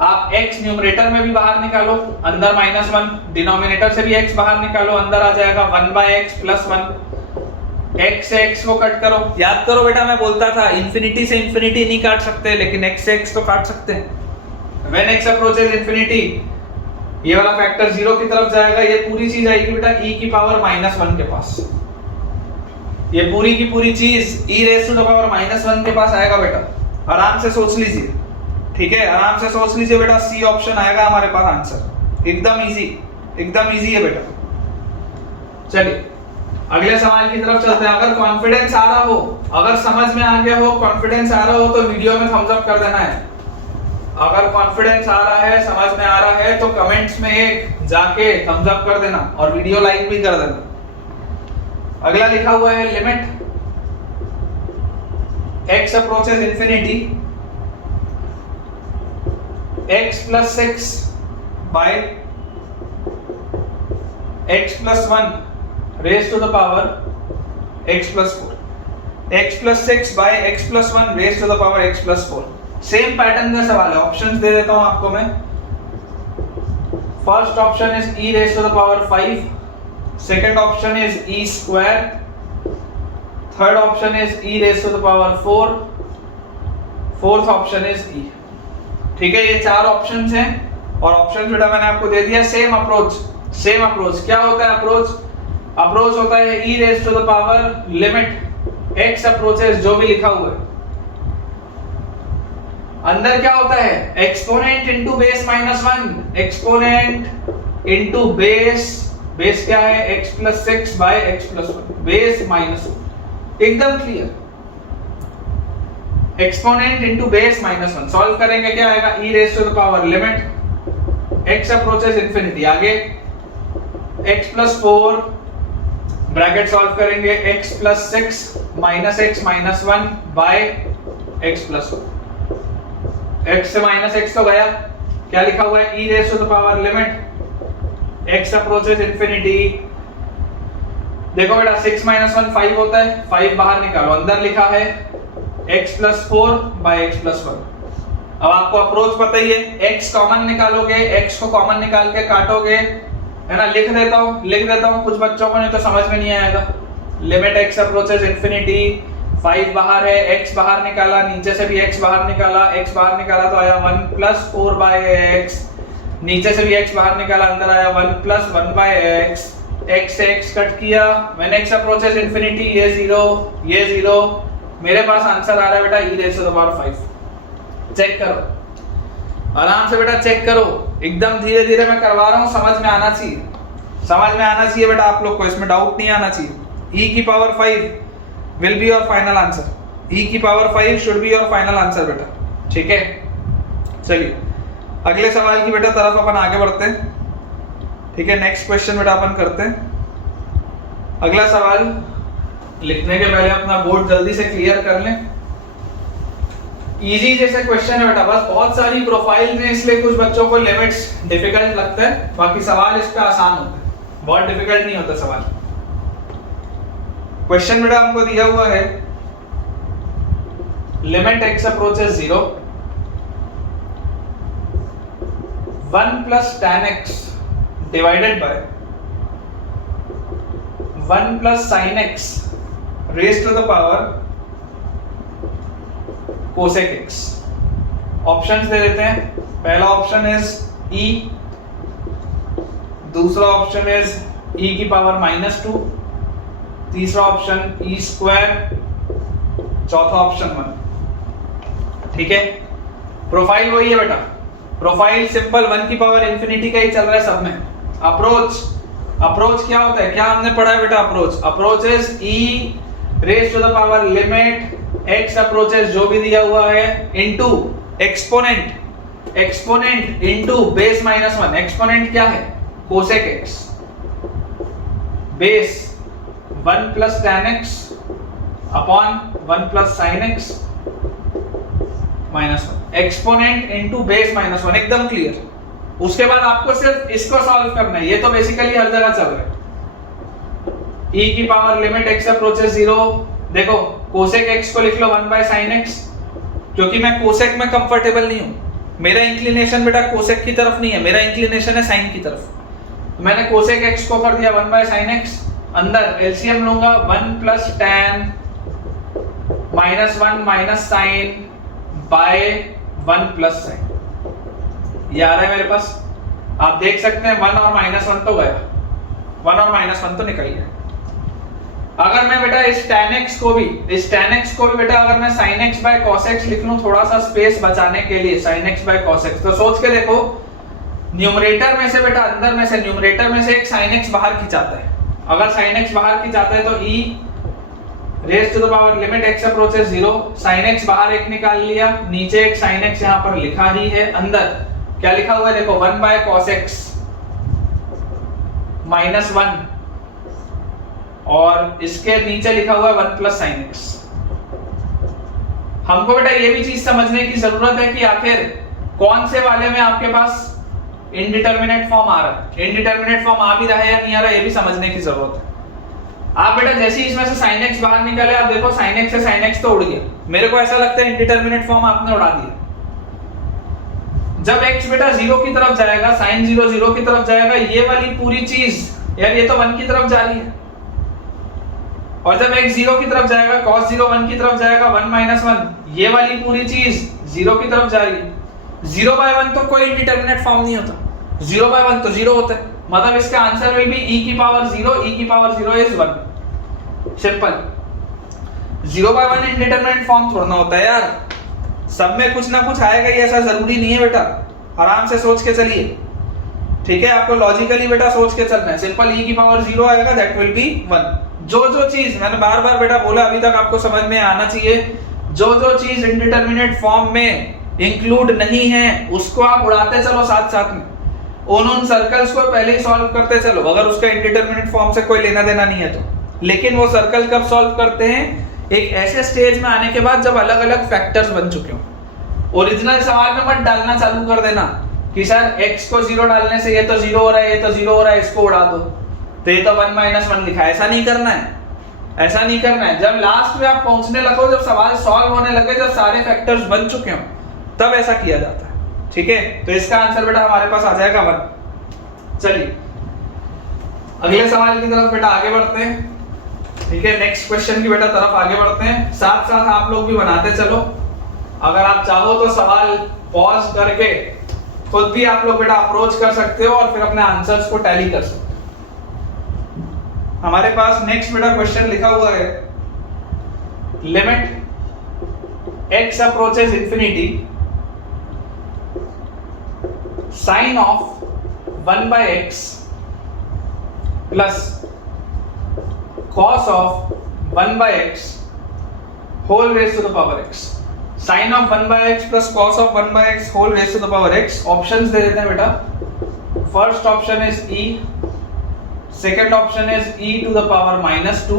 आप x न्यूमरेटर में भी बाहर निकालो, अंदर -1, डिनोमिनेटर से भी x बाहर निकालो, अंदर आ जाएगा 1 बाय x प्लस 1। x से x को कट करो, याद करो बेटा मैं बोलता था इंफिनिटी से इंफिनिटी नहीं काट सकते, लेकिन x से x तो काट सकते हैं। When x approaches infinity, ये वाला फैक्टर 0 की तरफ जाएगा, ये पूरी चीज आएगी बेटा e की पावर -1 के पास। ये पूरी की पूरी चीज e raise to the power -1 के पास आएगा बेटा। आराम से सोच लीजिए, ठीक है, आराम से सोच लीजिए बेटा। सी ऑप्शन आएगा हमारे पास आंसर, एकदम इजी, एकदम इजी है बेटा। चलिए अगले सवाल की तरफ चलते हैं। अगर कॉन्फिडेंस आ रहा हो, अगर समझ में आ गया हो, कॉन्फिडेंस आ रहा हो, तो वीडियो में थम्स अप कर देना है। अगर कॉन्फिडेंस आ रहा है, समझ में आ रहा है, तो कमेंट्स में एक जाके थम्स अप कर देना और वीडियो लाइक भी कर देना। अगला लिखा हुआ है limit x approaches infinity x plus 6 by x plus 1 raise to the power x plus 4, x plus 6 by x plus 1 raise to the power x plus 4। Same pattern का सवाल है, ऑप्शंस दे देता हूं आपको मैं। First option is e raise to the power 5, second option is e square, third option is e raise to the power 4, fourth option is e। ठीक है, ये चार ऑप्शंस हैं और ऑप्शन बेटा मैंने आपको दे दिया। Same approach, same approach. क्या होता है अप्रोच? अप्रोच होता है e raise to the power limit x approaches, जो भी लिखा हुआ है। अंदर क्या होता है? Exponent into base -1, exponent into base, base क्या है? x plus 6 by x plus 1, base -1। एकदम clear, exponent into base -1। Solve करेंगे, क्या आएगा? e raise to the power limit x approaches infinity, आगे x प्लस 4 ब्रैकेट सॉल्व करेंगे, x plus 6 minus x minus 1 by x plus 1। x से minus x तो गया, क्या लिखा हुआ है, e raise to the power limit x approaches infinity. देखो बेटा 6 - 1 5 होता है, 5 बाहर निकालो, अंदर लिखा है x + 4 / x + 1। अब आपको अप्रोच पता ही है, x कॉमन निकालोगे, x को कॉमन निकाल के काटोगे, है ना। लिख देता हूँ, कुछ बच्चों को नहीं तो समझ में नहीं आएगा। लिमिट x अप्रोचेस इंफिनिटी, 5 बाहर है, x बाहर निकाला, नीचे से भी x बाहर निकाला तो आया 1 + 4/x, नीचे से भी x बाहर निकाला, अंदर आया 1 + 1/x, x से x कट किया, when x अप्रोचेस इंफिनिटी, ये 0, मेरे पास आंसर आ रहा है बेटा e⁵ चेक करो आराम से बेटा, चेक करो, एकदम धीरे धीरे मैं करवा रहा हूँ, समझ में आना चाहिए बेटा, आप लोग को इसमें डाउट नहीं आना चाहिए। e⁵ will be your final answer, e⁵ should be your final answer बेटा, ठीक है। चलिए अगले सवाल की बेटा तरफ अपन आगे बढ़ते हैं, ठीक है। नेक्स्ट क्वेश्चन बेटा अपन करते हैं। अगला सवाल लिखने के पहले अपना बोर्ड जल्दी से क्लियर कर लें। इजी जैसे क्वेश्चन है बेटा, बस बहुत सारी प्रोफाइल में, इसलिए कुछ बच्चों को लिमिट्स डिफिकल्ट लगता है, बाकी सवाल इस पे आसान होता है, बहुत डिफिकल्ट नहीं होता सवाल। क्वेश्चन बेटा हमको दिया हुआ है, limit x approaches 0, 1 + tan x divided by 1 + sin x raise to the power cosec x। Options दे देते हैं। पहला ऑप्शन इज e, दूसरा ऑप्शन इज e⁻², तीसरा ऑप्शन e², चौथा ऑप्शन 1, ठीक है। प्रोफाइल वही है बेटा, प्रोफाइल सिंपल 1⁻∞ का ही चल रहा है सब में। अप्रोच क्या होता है, क्या हमने पढ़ा है बेटा, approach is e raise to the power limit x approaches जो भी दिया हुआ है into exponent into base -1। Exponent क्या है, cosec x, base 1 + tan x upon 1 + sin x -1। Exponent into base -1, एकदम क्लियर। उसके बाद आपको सिर्फ इसको सॉल्व करना है, ये तो बेसिकली हर जगह चल रहा है। e⁻ लिमिट x अप्रोचेस 0, देखो कोसेक x को लिख लो 1/sin x, क्योंकि मैं कोसेक में कंफर्टेबल नहीं हूं, मेरा इंक्लिनेशन बेटा कोसेक की तरफ नहीं है, मेरा इंक्लिनेशन है साइन की तरफ। तो मैंने कोसेक x को कर दिया 1/sin x, अंदर एलसीएम लूंगा 1 + tan -1 - sin बाय 1 + sin, ये आ रहा है मेरे पास। आप देख सकते हैं 1 और -1 तो गया, 1 और -1 तो निकल गया। अगर मैं बेटा इस tan x को भी बेटा अगर मैं sin x/cos x लिख लूं, थोड़ा सा स्पेस बचाने के लिए, sin x/cos x, तो सोच के देखो, न्यूमरेटर में से बेटा, अंदर में से न्यूमरेटर में से एक sin x बाहर खिंचाता है। अगर sin x बाहर खिंचाता है तो e raise to the power limit x approaches 0, sin x बाहर एक निकाल लिया, नीचे एक sin x यहां पर लिखा ही है, अंदर क्या लिखा हुआ है देखो 1/cos x -1, और इसके नीचे लिखा हुआ है 1 + sin x। हमको बेटा ये भी चीज समझने की जरूरत है कि आखिर कौन से वाले में आपके पास इनडिटरमिनेट फॉर्म आ रहा है, इनडिटरमिनेट फॉर्म आ भी रहा है या नहीं आ रहा है, ये भी समझने की जरूरत है। आप बेटा जैसे ही इसमें से sin x बाहर निकाले, आप देखो sin x से sin x तो उड़ गया, मेरे को ऐसा लगता है इनडिटरमिनेट फॉर्म आपने उड़ा दिया। जब x बेटा 0 की तरफ जाएगा, sin 0 की तरफ जाएगा, ये वाली पूरी चीज यार ये तो 1 की तरफ जा रही है, और जब x 0 की तरफ जाएगा, cos 0 1 की तरफ जाएगा, 1 - 1, ये वाली पूरी चीज 0 की तरफ जा रही है। 0/1 तो कोई इंडिटरमिनेट फॉर्म नहीं होता, 0/1 तो 0 होता है, मतलब इसका answer will B e⁻0 is 1। Simple. 0/1 indeterminate form थोड़ा ना होता है यार, सब में कुछ ना कुछ आएगा ही, ऐसा जरूरी नहीं है बेटा, आराम से सोच के चलिए, ठीक है। आपको लॉजिकली बेटा सोच के चलना है। सिंपल e⁻0 आएगा, दैट विल बी 1। जो चीज मैंने बार बेटा बोला, अभी तक आपको समझ में आना चाहिए, जो चीज इंडिटरमिनेट फॉर्म में इंक्लूड नहीं है उसको आप उड़ाते चलो साथ में, उन सर्कल्स को पहले ही सॉल्व करते चलो, अगर उसका इंडिटरमिनेट फॉर्म से कोई लेना देना नहीं है तो। लेकिन वो सर्कल कब सॉल्व करते हैं, एक ऐसे स्टेज में आने के बाद जब अलग अलग फैक्टर्स बन चुके हो। ओरिजिनल सवाल में मत डालना चालू कर देना कि सर x को 0 डालने से ये तो 0 हो रहा है, ये तो 0 हो रहा है, इसको उड़ा दो तो ये तो 1 - 1 लिखा है। ऐसा नहीं करना है, ऐसा नहीं करना है। जब लास्ट में आप पहुंचने लगो, जब सवाल सॉल्व होने लगे, जब सारे फैक्टर्स बन चुके हो, तब ऐसा किया जाता है। ठीक है, तो इसका आंसर बेटा हमारे पास आ जाएगा 1। चलिए अगले सवाल की तरफ बेटा आगे बढ़ते हैं। ठीक है, नेक्स्ट क्वेश्चन की बेटा तरफ आगे बढ़ते हैं। साथ साथ आप लोग भी बनाते चलो। अगर आप चाहो तो सवाल पॉज करके खुद भी आप लोग बेटा अप्रोच कर सकते हो और फिर अपने आंसर्स को टैली कर सकते हो। हमारे पास नेक्स्ट बेटा क्वेश्चन लिखा हुआ है, limit x approaches infinity, sine of 1/x plus cos of 1/x whole raised to the power x। sin of 1/x plus cos of 1/x whole raised to the power x। Options दे देते हैं बेटा। First option is e, second option is e to the power -2,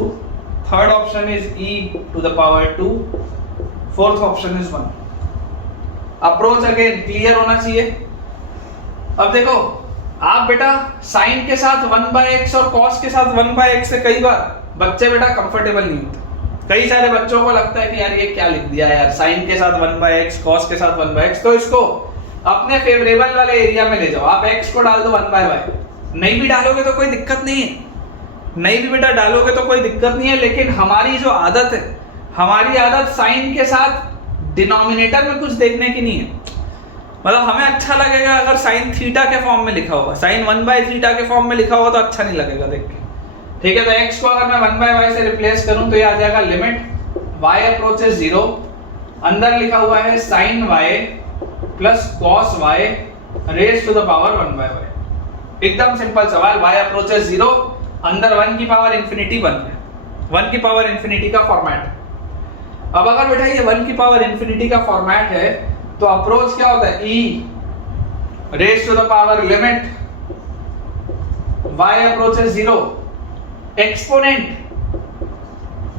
third option is e to the power 2, fourth option is 1। Approach again clear होना चाहिए। अब देखो आप बेटा साइन के साथ 1/x और cos के साथ 1/x से कई बार बच्चे बेटा कंफर्टेबल नहीं होते। कई सारे बच्चों को लगता है कि यार ये क्या लिख दिया यार, साइन के साथ 1/x, cos के साथ 1/x। तो इसको अपने फेवरेबल वाले एरिया में ले जाओ। आप x को डाल दो 1/y, नहीं भी डालोगे तो कोई दिक्कत नहीं है, नहीं भी बेटा डालोगे तो कोई दिक्कत नहीं है। लेकिन हमारी जो आदत है, हमारी आदत साइन के साथ डिनोमिनेटर में कुछ देखने की नहीं है। मतलब हमें अच्छा लगेगा अगर साइन थीटा के फॉर्म में लिखा होगा, साइन 1/θ के फॉर्म में लिखा होगा तो अच्छा नहीं लगेगा देख के। ठीक है, तो x को अगर मैं 1/y से रिप्लेस करूं तो ये आ जाएगा लिमिट y अप्रोचेस 0, अंदर लिखा हुआ है sin y plus cos y raise to the power 1/y। एकदम सिंपल सवाल, y अप्रोचेस 0, अंदर 1 की पावर इंफिनिटी बन है, 1 की पावर इंफिनिटी का फॉर्मेट। अब अगर बेटा ये 1 की पावर इंफिनिटी का फॉर्मेट है तो अप्रोच क्या होता है, e raise to the power limit y approaches 0 exponent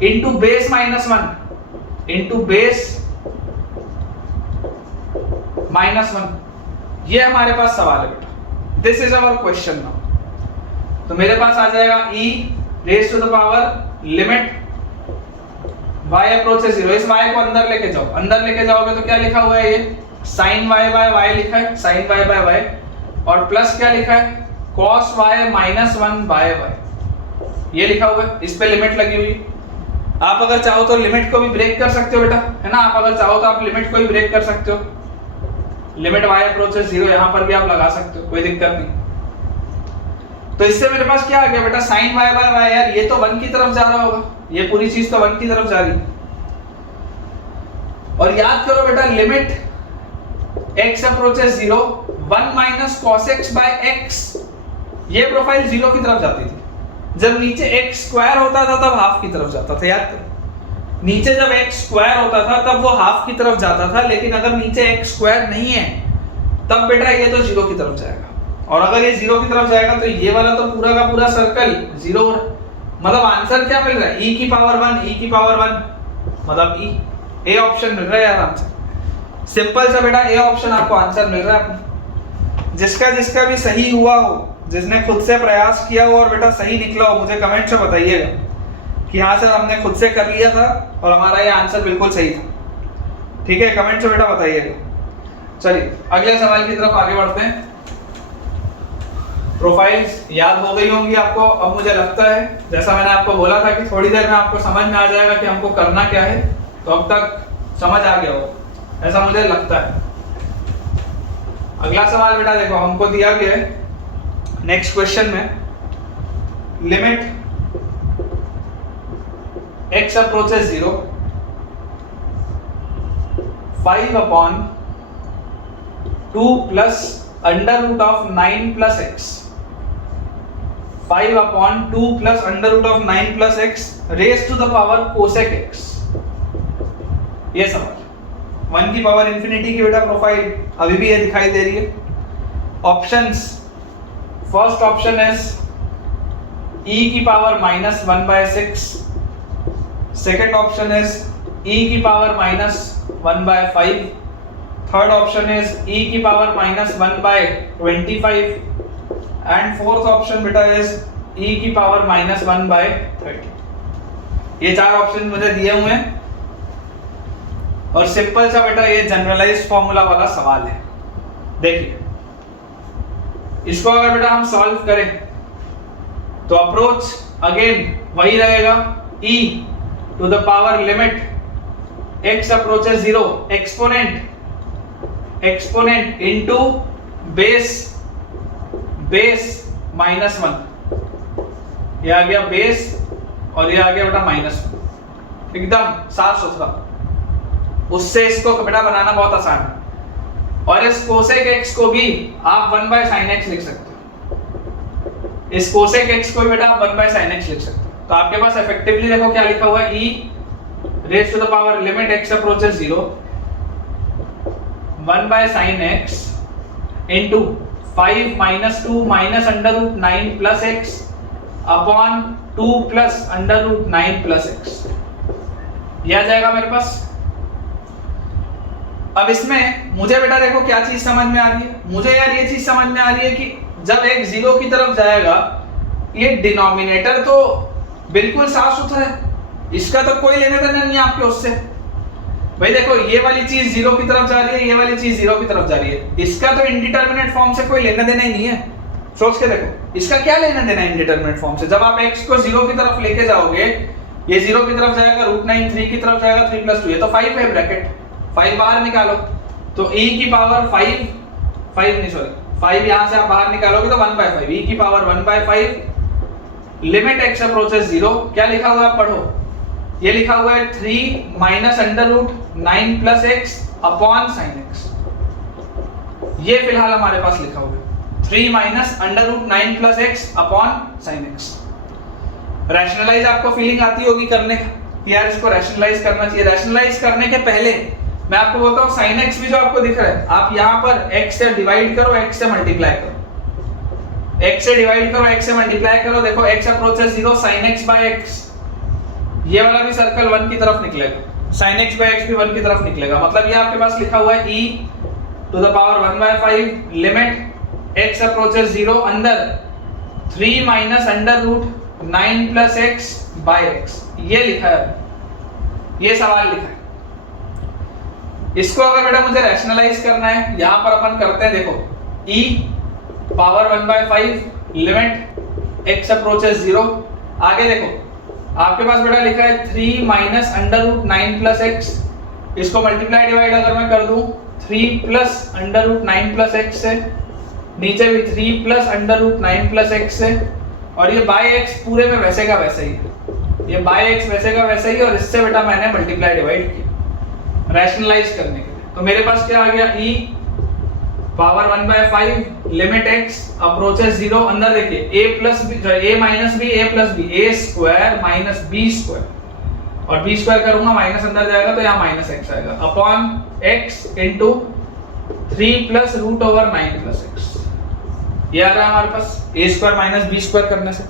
into base -1 into base -1। ये हमारे पास सवाल है बेटा, this is our question now. तो मेरे पास आ जाएगा e raise to the power limit y approaches 0। इस y को अंदर लेके जाओ, अंदर लेके जाओगे तो क्या लिखा हुआ है, ये sin y by y लिखा है, sin y by y, और प्लस क्या लिखा है, cos y -1 by y, ये लिखा हुआ है। इस पे लिमिट लगी हुई। आप अगर चाहो तो लिमिट को भी ब्रेक कर सकते हो बेटा, है ना। आप अगर चाहो तो आप लिमिट को भी ब्रेक कर सकते हो, लिमिट y अप्रोचेस 0 यहां पर भी आप लगा सकते हो, कोई दिक्कत नहीं। तो इससे मेरे पास क्या आ गया बेटा, sin y by y, यार ये तो 1 की तरफ जा रहा होगा, ये पूरी चीज तो 1 की तरफ जा रही। और याद करो बेटा, limit x approaches 0 1 - cos x by x, ये प्रोफाइल 0 की तरफ जाती थी। जब नीचे x स्क्वायर होता था तब हाफ की तरफ जाता था, याद करो। नीचे जब x स्क्वायर होता था तब वो हाफ की तरफ जाता था, लेकिन अगर नीचे x स्क्वायर नहीं है तब बेटा ये तो 0 की तरफ जाएगा। और अगर ये 0 की तरफ जाएगा तो ये वाला तो पूरा का पूरा सर्कल 0। मतलब आंसर क्या मिल रहा है, e की पावर 1, e की पावर 1, मतलब e, ए ऑप्शन मिल रहा है यार आंसर। सिंपल सा बेटा ए ऑप्शन आपको आंसर मिल रहा है। जिसका जिसका भी सही हुआ हो, जिसने खुद से प्रयास किया हो और बेटा सही निकला हो, मुझे कमेंट से बताइएगा कि हाँ सर हमने खुद से कर लिया था और हमारा ये आंसर बिल्कुल सही था। ठीक है, कमेंट से बेटा बताइएगा। चलिए अगले सवाल की तरफ आगे बढ़ते हैं। प्रोफाइल्स याद हो गई होंगी आपको। अब मुझे लगता है, जैसा मैंने आपको बोला था कि थोड़ी देर में आपको समझ में आ जाएगा कि हमको करना क्या है, तो अब तक समझ आ गया हो ऐसा मुझे लगता है। अगला सवाल बेटा देखो, हमको दिया गया है नेक्स्ट क्वेश्चन में, limit x approaches 0 5/2 plus under root of 9 plus x, 5/2 plus under root of 9 plus x raise to the power cosec x। ये सवाल 1 की पावर इंफिनिटी की बेटा प्रोफाइल अभी भी ये दिखाई दे रही है। Options, first option is e की power -1/6, second option is e की power -1/5, third option is e की पावर -1/25 एंड फोर्थ ऑप्शन बेटा इज e की पावर -1/30। ये चार ऑप्शन मुझे दिए हुए हैं और सिंपल सा बेटा ये जनरलाइज्ड फॉर्मूला वाला सवाल है। देखिए इसको अगर बेटा हम सॉल्व करें तो अप्रोच अगेन वही रहेगा, e to the power limit x approaches 0 exponent into base -1। ये आ गया बेस और ये आ गया बेटा -1, एकदम साफ सुथरा। उससे इसको बेटा बनाना बहुत आसान है। और इस कोसेक x को भी आप 1/sin x लिख सकते हो। इस कोसेक x को भी बेटा आप 1/sin x लिख सकते हो। तो आपके पास इफेक्टिवली देखो क्या लिखा हुआ है, e raise to the power limit x approaches 0 1/sin x into 5 - 2 -√9 plus x upon 2 plus √9 plus x। यह आ जाएगा मेरे पास। अब इसमें मुझे बेटा देखो क्या चीज समझ में आ रही है, मुझे यार ये चीज समझ में आ रही है कि जब x 0 की तरफ जाएगा, ये डिनोमिनेटर तो बिल्कुल साफ सुथरा है, इसका तो कोई लेने देना नहीं है आपके उससे। भाई देखो ये वाली चीज 0 की तरफ जा रही है, ये वाली चीज 0 की तरफ जा रही है, इसका तो इनडिटरमिनेट फॉर्म से कोई लेना देना ही नहीं है। सोच के देखो इसका क्या लेना देना है इनडिटरमिनेट फॉर्म से। जब आप x को 0 की तरफ लेके जाओगे, ये 0 की तरफ जाएगा, √9 3 की तरफ जाएगा, 3 + 2 ये तो 5 है, ब्रैकेट 5 बाहर निकालो तो e की पावर 5 यहां से आप बाहर निकालोगे तो 1/5, e की पावर 1/5 लिमिट x अप्रोचेस 0। क्या लिखा हुआ है आप पढ़ो, ये लिखा हुआ है 3 -√9 plus x upon sin x। ये फिलहाल हमारे पास लिखा हुआ है 3 -√9 plus x upon sin x। Rationalise आपको फीलिंग आती होगी करने का, यार इसको रैशनलाइज करना चाहिए। रैशनलाइज करने के पहले मैं आपको बोलता हूं sin x भी जो आपको दिख रहा है, आप यहां पर x से डिवाइड करो, x से मल्टीप्लाई करो, x से डिवाइड करो, x से मल्टीप्लाई करो। देखो x अप्रोचेस 0 sin x/x, ये वाला भी सर्कल 1 की तरफ निकलेगा, sin x/x भी 1 की तरफ निकलेगा। मतलब ये आपके पास लिखा हुआ है e to the power 1/5 limit x approaches 0 अंदर 3 -√9 प्लस x/x। ये लिखा है, ये सवाल लिखा है। इसको अगर बेटा मुझे रैशनलाइज करना है, यहां पर अपन करते हैं, देखो e power 1/5 limit x approaches 0। आगे देखो आपके पास बेटा लिखा है 3 -√9 प्लस x, इसको मल्टीप्लाई डिवाइड अगर मैं कर दूं 3 +√9 प्लस x से, नीचे भी 3 +√9 प्लस x से, और ये बाय x पूरे में वैसे का वैसे ही है, ये बाय x वैसे का वैसे ही, और इससे बेटा मैंने मल्टीप्लाई डिवाइड किया रैशनलाइज करने के लिए। तो मेरे पास क्या आ गया, e power 1/5 limit x approaches 0 अंदर देखिए a + b a - b a + b a² - b² और b² करूंगा माइनस अंदर जाएगा तो यहाँ -x आएगा upon x into 3 +√9 plus x। ये आ रहा है हमारे पास a² - b² करने से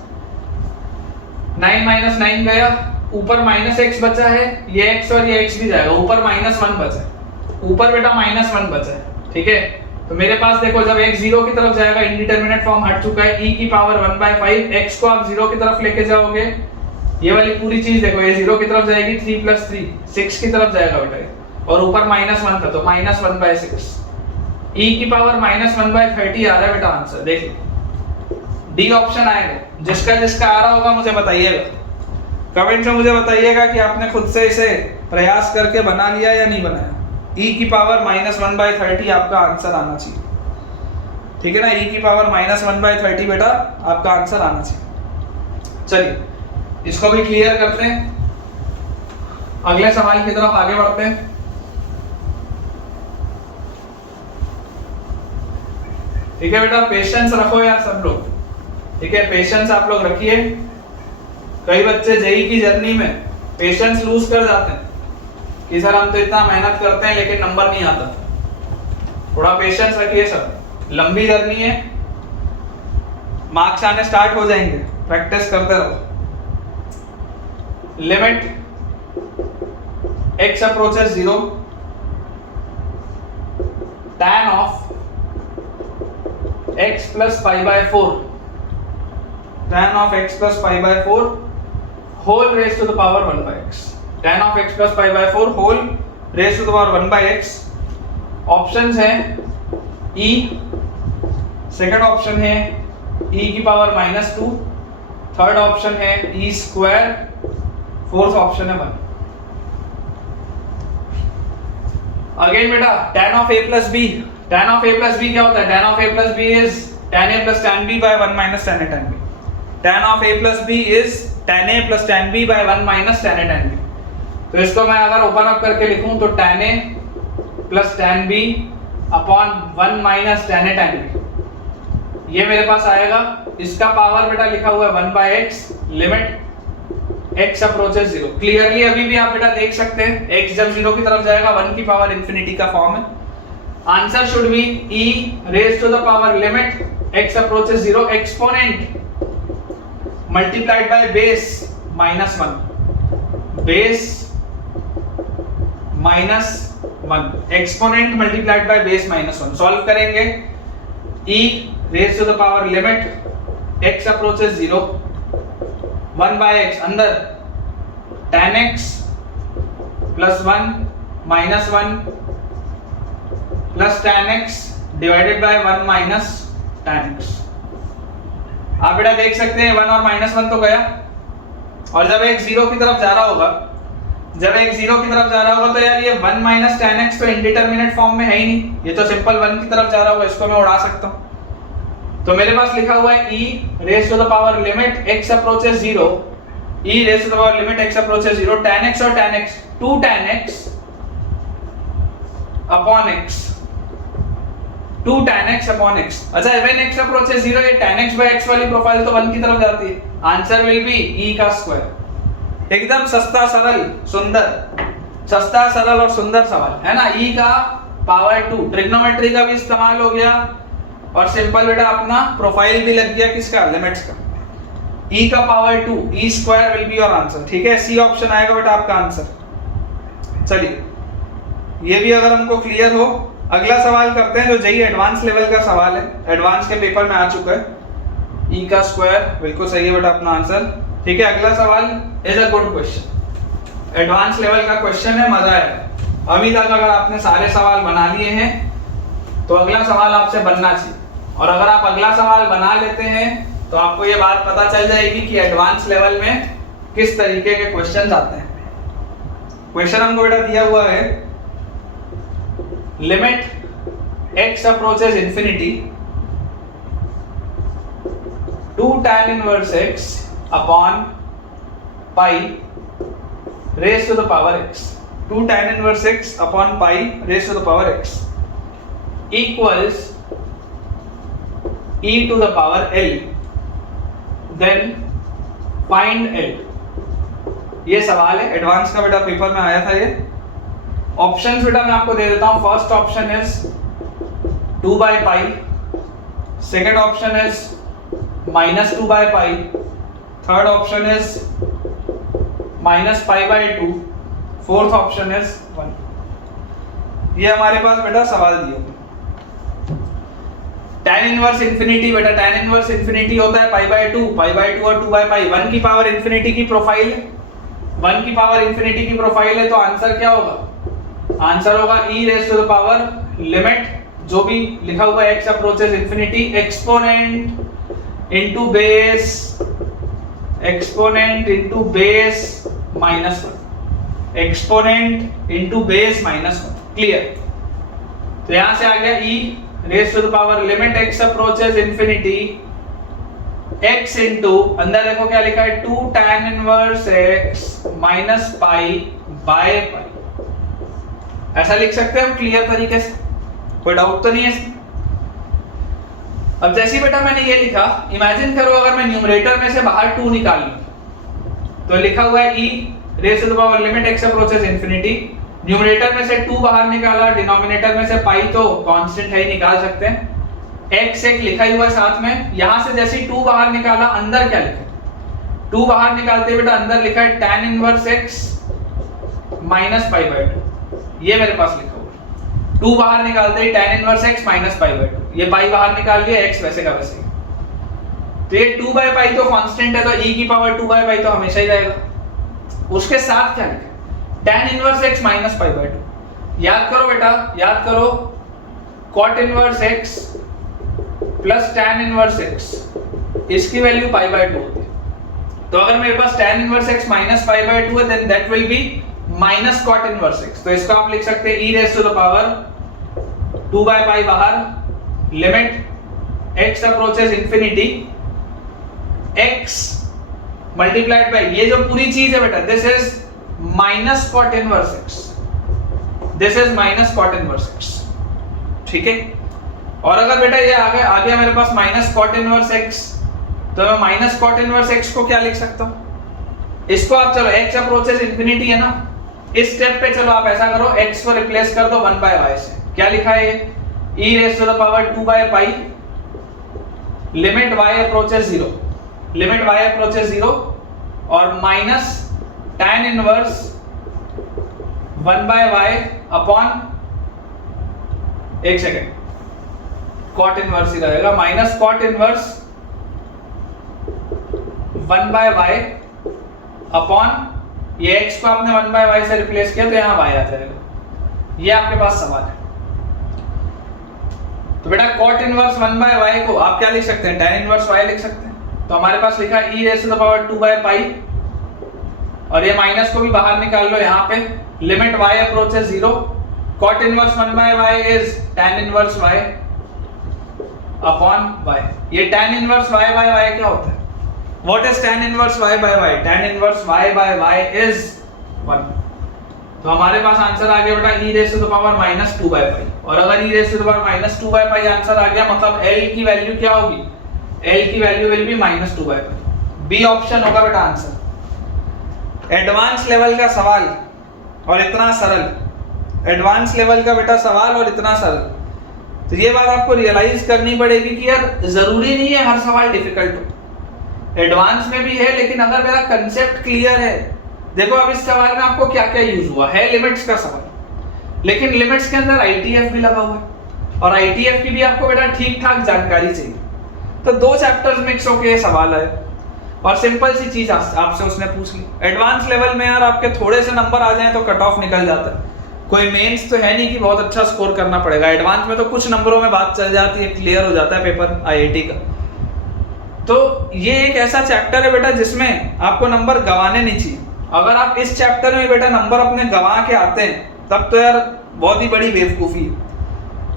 9 - 9 गया, ऊपर -x बचा है, ये x और ये x भी जाएगा, ऊपर -1 बचा है, ऊपर बेटा -1 बचा है। ठीक है, तो मेरे पास देखो जब x 0 की तरफ जाएगा, इनडिटरमिनेट फॉर्म हट चुका है, e की पावर 1/5 x को आप 0 की तरफ लेके जाओगे, ये वाली पूरी चीज देखो ये 0 की तरफ जाएगी, 3 + 3 6 की तरफ जाएगा बेटा, और ऊपर -1 था तो -1/6, e की पावर -1/30 आ रहा है बेटा आंसर। देखिए डी ऑप्शन आएगा, जिसका जिसका आ रहा होगा मुझे बताइएगा, कमेंट में मुझे बताइएगा कि आपने खुद से इसे प्रयास करके बना लिया या नहीं बनाया। e की पावर -1/30 आपका आंसर आना चाहिए, ठीक है ना, e की पावर -1/30 बेटा आपका आंसर आना चाहिए। चलिए इसको भी क्लियर करते हैं, अगले सवाल की तरफ आगे बढ़ते हैं। ठीक है बेटा, पेशेंस रखो यार सब लोग, ठीक है, पेशेंस आप लोग रखिए। कई बच्चे जेई की जर्नी में पेशेंस लूज कर जाते हैं कि सर हम तो इतना मेहनत करते हैं लेकिन नंबर नहीं आता। थोड़ा पेशेंस रखिए सर, लंबी जर्नी है, मार्क्स आने स्टार्ट हो जाएंगे, प्रैक्टिस करते रहो। Limit x approaches 0 tan of x plus pi by 4, tan of x plus pi by 4 whole raise to the power 1 by x, tan of x plus pi by 4 whole raise to the power 1 by x। Options हैं e, second option है e की पावर -2, third option है e square, fourth option है 1। Again बेटा tan of a plus b, tan of a plus b क्या होता है? tan of a plus b is tan a plus tan b by 1 minus tan a tan b। tan of a plus b is tan a plus tan b by 1 minus tan a tan b। तो इसको मैं अगर open up करके लिखूं तो tan a plus tan b upon 1 minus tan a tan b, ये मेरे पास आएगा। इसका पावर बेटा लिखा हुआ है 1 by x, limit x approaches 0। Clearly अभी भी आप बेटा देख सकते हैं x जब 0 की तरफ जाएगा 1 की पावर इंफिनिटी का फॉर्म है। Answer should be e raise to the power limit x approaches 0 exponent multiplied by base -1, base -1, exponent multiplied by base -1। Solve करेंगे e raise to the power limit x approaches 0 1 by x, अंदर tan x plus 1 minus 1 plus tan x divided by 1 minus tan x। आप बेटा देख सकते हैं 1 और -1 तो गया, और जब x 0 की तरफ जा रहा होगा, जब x 0 की तरफ जा रहा होगा तो यार ये 1 माइनस tan x तो इंडिटरमिनेट फॉर्म में है ही नहीं, ये तो सिंपल 1 की तरफ जा रहा होगा, इसको मैं उड़ा सकता हूं। तो मेरे पास लिखा हुआ है e raise to the power limit x approaches 0, e raise to the power limit x approaches 0, tan x और tan x 2 tan x upon x, 2 tan x upon x। अच्छा व्हेन x अप्रोचेस 0, ये tan x by x वाली profile तो 1 की तरफ जाती है, answer will be e का स्क्वायर। एकदम सस्ता सरल सुंदर, सस्ता सरल और सुंदर सवाल है ना। e का पावर 2, ट्रिग्नोमेट्री का भी इस्तेमाल हो गया और सिंपल बेटा अपना प्रोफाइल भी लग गया किसका? लिमिट्स का। e का power 2, e square will be your answer, ठीक है। सी ऑप्शन आएगा बेटा आपका आंसर। चलिए ये भी अगर हमको क्लियर हो, अगला सवाल करते हैं जो जेईई एडवांस लेवल का सवाल है, एडवांस के पेपर में आ चुका है। e का स्क्वायर बिल्कुल सही है बेटा अपना आंसर, ठीक है। अगला सवाल is a good question, advance level का क्वेश्चन है, मजा आएगा। अभी तक अगर आपने सारे सवाल बना लिए हैं तो अगला सवाल आपसे बनना चाहिए, और अगर आप अगला सवाल बना लेते हैं तो आपको ये बात पता चल जाएगी कि एडवांस लेवल में किस तरीके के क्वेश्चंस आते हैं। क्वेश्चन हमको बेटा दिया हुआ है, limit x approaches infinity 2 tan inverse x upon pi raise to the power x, 2 tan inverse x upon pi raise to the power x equals e to the power l, then find l। ये सवाल है advance का बेटा, paper में आया था ये। Options बेटा मैं आपको दे देता हूं। First option is 2 by pi, second option is -2 by pi, third option is -pi by 2, fourth option is 1। ये हमारे पास बेटा सवाल दिए। tan इनवर्स इंफिनिटी बेटा, tan इनवर्स इंफिनिटी होता है पाई बाय 2 और 2 बाय पाई। 1 की पावर इंफिनिटी की प्रोफाइल है, 1 की पावर इंफिनिटी की प्रोफाइल है, तो आंसर क्या होगा? आंसर होगा e raise to the power limit, जो भी लिखा हुआ है x approaches infinity, exponent into base, exponent into base -1, exponent into base -1। Clear? तो यहां से आ गया e raise to the power limit x approaches infinity x into, अंदर देखो क्या लिखा है, 2 tan inverse x minus pi by pi. ऐसा लिख सकते हैं हम क्लियर तरीके से, कोई डाउट तो नहीं है इसमें। अब जैसे बेटा मैंने ये लिखा, इमेजिन करो अगर मैं न्यूमरेटर में से बाहर 2 निकाल लूं, तो लिखा हुआ है e raise to the power limit x approaches infinity, numerator में से 2 बाहर निकाला, डिनोमिनेटर में से पाई तो कांस्टेंट है ही, निकाल सकते हैं। x एक लिखा ही हुआ साथ में, यहां से जैसे 2 बाहर निकाला, अंदर क्या लिखा है? 2 बाहर निकालते बेटा अंदर लिखा है tan inverse x minus pi bye 2, ये मेरे पास लिखा हुआ है। 2 बाहर निकालते ही tan inverse x minus pi by 2, ये पाई बाहर निकाल लिया, x वैसे का वैसे। तो ये 2 बाई पाई तो कांस्टेंट है, तो e की पावर 2 बाई पाई तो हमेशा ही रहेगा। उसके साथ क्या लिखा है, tan inverse x minus pi by 2। याद करो बेटा, याद करो, cot inverse x plus tan inverse x, इसकी वैल्यू पाई बाई 2 होती है। तो अगर मेरे पास tan inverse x minus pi by 2 है, then that will be minus cot inverse x। तो इसको आप लिख सकते हैं e raise to the power 2 by pi बाहर, limit x approaches infinity, x multiplied bye ये जो पूरी चीज है बेटा, this is minus cot inverse x, this is minus cot inverse x, ठीक है। और अगर बेटा ये आ गया मेरे पास माइनस cot इनवर्स x, तो मैं माइनस cot इनवर्स x को क्या लिख सकता हूं, इसको आप चलो x अप्रोचेस इंफिनिटी है ना, इस स्टेप पे चलो आप ऐसा करो, x को रिप्लेस कर दो 1 बाय y से। क्या लिखा है ये, e raise to the power 2 by pi, limit y approaches 0, limit y approaches 0 और minus tan inverse 1 by y upon, एक सेकेंड, cot इनवर्स ही रहेगा, minus cot inverse 1 by y upon, ये x को आपने 1 बाय y से replace किया तो यहां y आ जाएगा। ये आपके पास सवाल है। तो बेटा cot इनवर्स 1 बाय y को आप क्या लिख सकते हैं, tan इनवर्स y लिख सकते हैं। तो हमारे पास लिखा है e raise to the power 2 by pi, और ये माइनस को भी बाहर निकाल लो यहाँ पे, limit y approaches 0, cot inverse 1 by y is tan inverse y upon y। ये tan inverse y by y क्या होता है, what is tan inverse y by y, tan inverse y by y is 1। तो हमारे पास answer आ गया बेटा e raise to the power minus 2 by pi, और अगर e raise to the power minus 2 by pi answer आ गया, मतलब l की वैल्यू क्या होगी, l की value will be minus 2 by pi. B option होगा बेटा आंसर। एडवांस लेवल का सवाल और इतना सरल, एडवांस लेवल का बेटा सवाल और इतना सरल। तो ये बात आपको रियलाइज करनी पड़ेगी कि यार जरूरी नहीं है हर सवाल डिफिकल्ट हो, एडवांस में भी है, लेकिन अगर मेरा कंसेप्ट क्लियर है, देखो अब इस सवाल में आपको क्या क्या यूज हुआ है, लिमिट्स का सवाल, लेकिन लिमिट्स के अंदर आईटीएफ भी लगा हुआ है, और आईटीएफ की भी आपको बेटा ठीक ठाक जानकारी चाहिए। तो 2 चैप्टर्स मिक्स होके सवाल है, और सिंपल सी चीज आपसे उसने पूछ ली। एडवांस लेवल में यार आपके थोड़े से नंबर आ जाएं तो कट ऑफ निकल जाता है, कोई मेंस तो है नहीं कि बहुत अच्छा स्कोर करना पड़ेगा, एडवांस में तो कुछ नंबरों में बात चल जाती है, क्लियर हो जाता है पेपर आईआईटी का। तो ये एक ऐसा चैप्टर है बेटा जिसमें आपको नंबर गंवाने नहीं चाहिए। अगर आप इस चैप्टर में बेटा नंबर अपने गंवा के आते हैं तब तो यार बहुत ही बड़ी बेवकूफी है।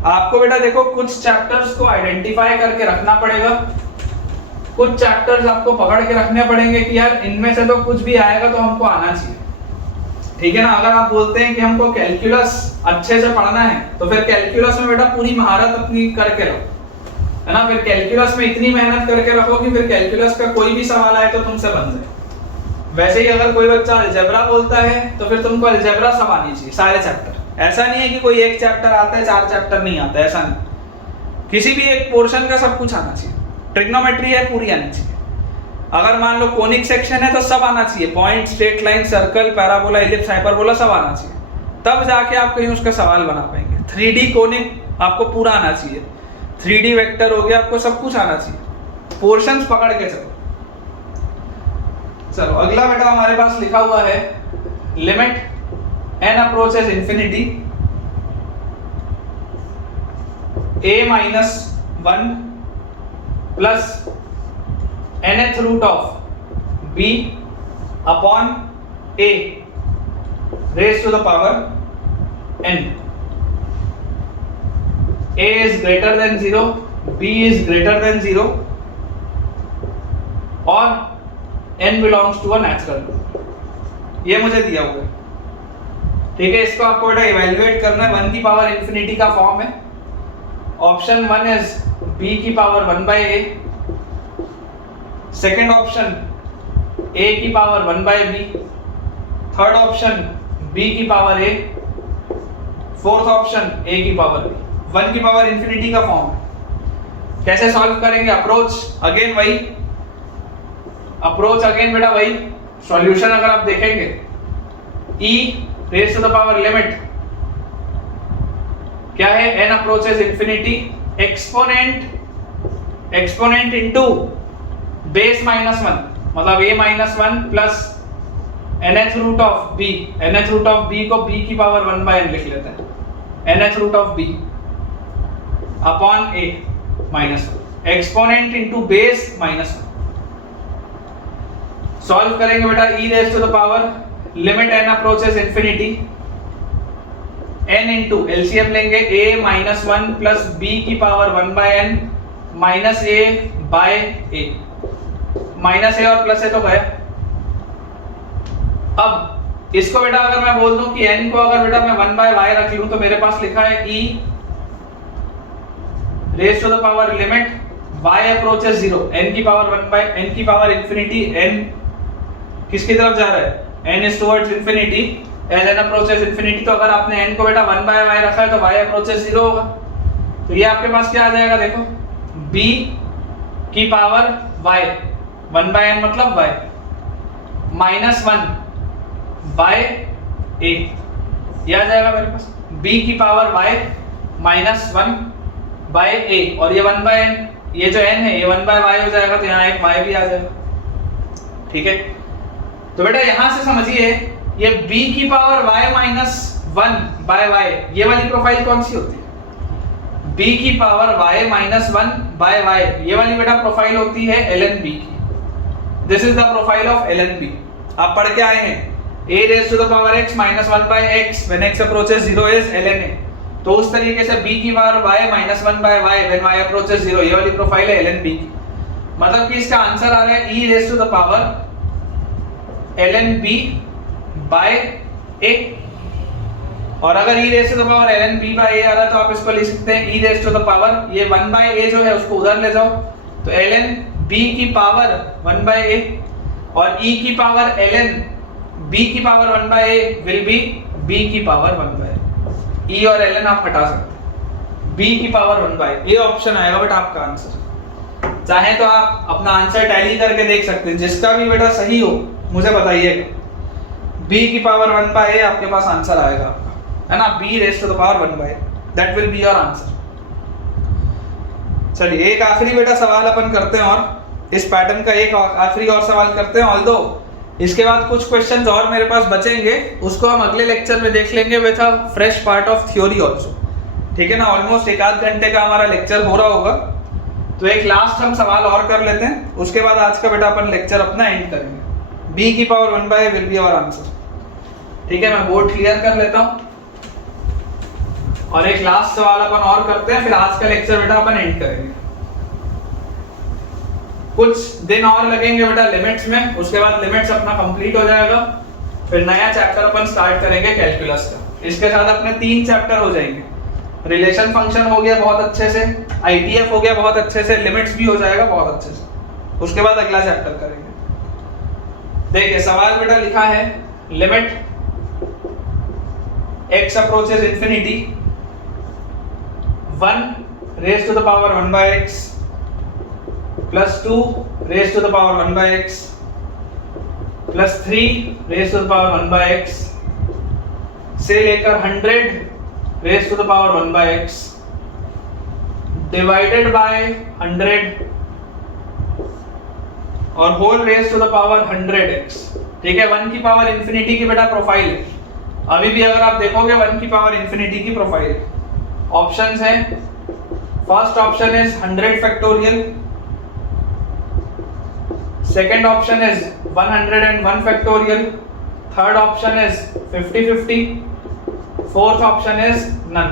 आपको बेटा देखो कुछ चैप्टर्स को आइडेंटिफाई करके रखना पड़ेगा, कुछ चैप्टर्स आपको पकड़ के रखने पड़ेंगे कि यार इनमें से तो कुछ भी आएगा तो हमको आना चाहिए, ठीक है ना। अगर आप बोलते हैं कि हमको कैलकुलस अच्छे से पढ़ना है तो फिर कैलकुलस में बेटा पूरी महारत अपनी करके रखो, है ना। फिर कैलकुलस में इतनी मेहनत करके रखो कि फिर कैलकुलस का कोई भी सवाल आए तो तुमसे बन जाए। वैसे ही अगर कोई बच्चा अलजेब्रा बोलता है तो फिर तुमको अलजेब्रा सब आनी चाहिए, सारे चैप्टर। ऐसा नहीं है कि कोई एक चैप्टर आता है 4 चैप्टर नहीं आता, ऐसा नहीं, किसी भी एक पोर्शन का सब कुछ आना चाहिए। ट्रिग्नोमेट्री है पूरी आनी चाहिए, अगर मान लो कोनिक सेक्शन है तो सब आना चाहिए, point, straight line, circle, parabola, ellipse, hyperbola सब आना चाहिए, तब जाके आप कहीं उसका सवाल बना पाएंगे। 3D कोनिक आपको पूरा आना चाहिए, 3D वेक्टर हो गया, आपको सब कुछ आना चाहिए, पोर्शंस पकड़ के चलो। चलो अगला बेटा हमारे पास लिखा हुआ है limit n approaches infinity a-1 plus nth root of b upon a raise to the power n। a is greater than 0, b is greater than 0 और n belongs to a natural number। ये मुझे दिया हुआ है, ठीक है। इसको आपको बेटा इवैल्यूएट करना है, 1 की पावर इंफिनिटी का फॉर्म है। ऑप्शन 1 इज b की power 1 by a, second option a की power 1 by b, third option b की power a, fourth option a की पावर b। 1 की पावर इंफिनिटी का फॉर्म है। कैसे सॉल्व करेंगे, अप्रोच अगेन वही, अप्रोच अगेन बेटा वही। सॉल्यूशन अगर आप देखेंगे e raise to the power limit क्या है, n approaches infinity, exponent into base minus 1, मतलब a minus 1 plus nth root of b, nth root of b को b की पावर 1 बाय n लिख लेते हैं, nth root of b upon a minus 1, exponent into base minus 1। Solve करेंगे बेटा, e raise to the power limit n approaches infinity, n into LCM लेंगे a minus 1 plus b की power 1 by n minus a by a, minus a और plus a तो गया। अब इसको बेटा अगर मैं बोल दूं कि n को अगर बेटा मैं 1 बाय y रख लूं तो मेरे पास लिखा है e raise to the power limit y approaches 0, n की पावर 1 बाय n की पावर इंफिनिटी, n किसकी तरफ जा रहा है, n is towards infinity, as n approaches infinity. तो अगर आपने n को बेटा 1 बाय y रखा है तो y अप्रोचेस 0 होगा। तो ये आपके पास क्या आ जाएगा, देखो b की पावर y, 1 बाय n मतलब y, माइनस 1 बाय a, ये आ जाएगा मेरे पास b की power y minus 1 by a, और ये 1 बाय n, ये जो n है ये 1 बाय y हो जाएगा, तो यहाँ एक y भी आ जाएगा। ठीक है, तो बेटा यहां से समझिए ये b की power y minus 1 by y, ये वाली प्रोफाइल कौन सी होती है, b की power y minus 1 by y, ये वाली बेटा प्रोफाइल होती है ln b की। This is the profile of ln b। आप पढ़ के आए हैं a raise to the power x minus 1 by x when x approaches 0 is ln a। तो उस तरीके से b की power y minus 1 by y when y approaches 0, ये वाली प्रोफाइल है ln b की। मतलब कि इसका आंसर आ रहा है e raise to the power ln b by a। और अगर e raise to the power ln b by a आ रहा है तो आप इसको लिख सकते हैं e raise to the power, ये 1 बाय a जो है उसको उधर ले जाओ तो ln b की पावर 1 बाय a, और e की पावर ln b की power 1 by a will be b की पावर 1 बाय a। e और ln आप हटा सकते हैं, b की पावर 1 बाय, ये ऑप्शन आएगा बेटा आपका आंसर। चाहे तो आप अपना आंसर टैली करके देख सकते हैं, जिसका भी बेटा सही हो मुझे बताइएगा। b की पावर 1 बाय a आपके पास आंसर आएगा आपका, है ना, b raise to the power 1 by, that will be your answer. चलिए एक आखिरी बेटा सवाल अपन करते हैं, और इस पैटर्न का एक आखिरी और सवाल करते हैं। ऑल्दो इसके बाद कुछ क्वेश्चंस और मेरे पास बचेंगे, उसको हम अगले लेक्चर में देख लेंगे with a fresh part of theory also. ठीक है ना, ऑलमोस्ट एक आध घंटे का हमारा लेक्चर हो रहा होगा, तो एक लास्ट हम सवाल और कर लेते हैं, उसके बाद आज का बेटा अपन लेक्चर अपना एंड करेंगे। b की power 1 by will be our answer. ठीक है, मैं बोर्ड क्लियर कर लेता हूं और एक लास्ट सवाल अपन और करते हैं, फिर आज का लेक्चर बेटा अपन एंड करेंगे। कुछ दिन और लगेंगे बेटा लिमिट्स में, उसके बाद लिमिट्स अपना कंप्लीट हो जाएगा, फिर नया चैप्टर अपन स्टार्ट करेंगे कैलकुलस का। इसके साथ अपने 3 चैप्टर हो जाएंगे, रिलेशन फंक्शन हो गया बहुत अच्छे से, आईटीएफ हो गया बहुत अच्छे से, लिमिट्स भी हो जाएगा बहुत अच्छे से, उसके बाद अगला चैप्टर करेंगे। देखिए सवाल बेटा लिखा है, limit x approaches infinity 1 raise to the power 1 by x plus 2 raise to the power 1 by x plus 3 raise to the power 1 by x से लेकर 100 raise to the power 1 by x divided by 100 और whole raise to the power 100x। ठीक है, 1 की power infinity की बेटा profile है, अभी भी अगर आप देखोगे 1 की पावर इंफिनिटी की प्रोफाइल है। ऑप्शंस हैं, first option is 100 factorial, second option is 101 factorial, third option is 50-50, fourth option is none.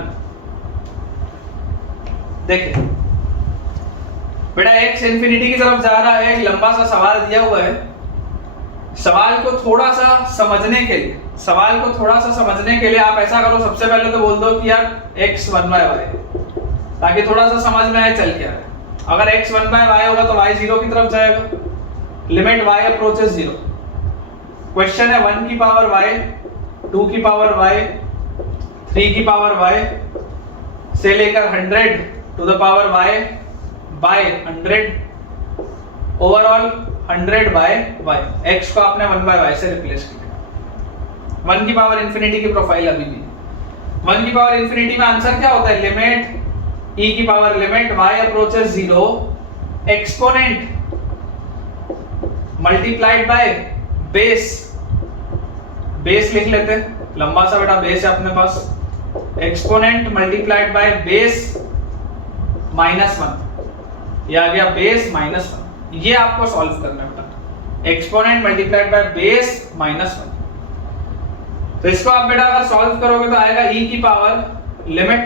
देखिए बेटा x इंफिनिटी की तरफ जा रहा है, एक लंबा सा सवाल दिया हुआ है, सवाल को थोड़ा सा समझने के लिए आप ऐसा करो, सबसे पहले तो बोल दो कि यार x 1 बाय y, ताकि थोड़ा सा समझ में आए चल क्या है। अगर x 1 बाय y होगा तो y 0 की तरफ जाएगा, लिमिट y अप्रोचेस 0। क्वेश्चन है 1 की पावर y, 2 की पावर y, 3 की पावर y से लेकर 100 to the power y by 100 overall 100 by y। x को आपने 1 बाय y से रिप्लेस किया, 1 की पावर इंफिनिटी की प्रोफाइल अभी भी। 1 की पावर इंफिनिटी में आंसर क्या होता है? लिमिट e की power limit y approaches 0 exponent multiplied by base, base लिख लेते हैं, लंबा सा बेटा बेस है अपने पास, एक्सपोनेंट मल्टीप्लाइड बाय बेस -1, ये आ गया बेस -1। ये आपको सॉल्व करना है बेटा, एक्सपोनेंट मल्टीप्लाइड बाय बेस -1। तो इसको आप बेटा अगर सॉल्व करोगे तो आएगा e की power limit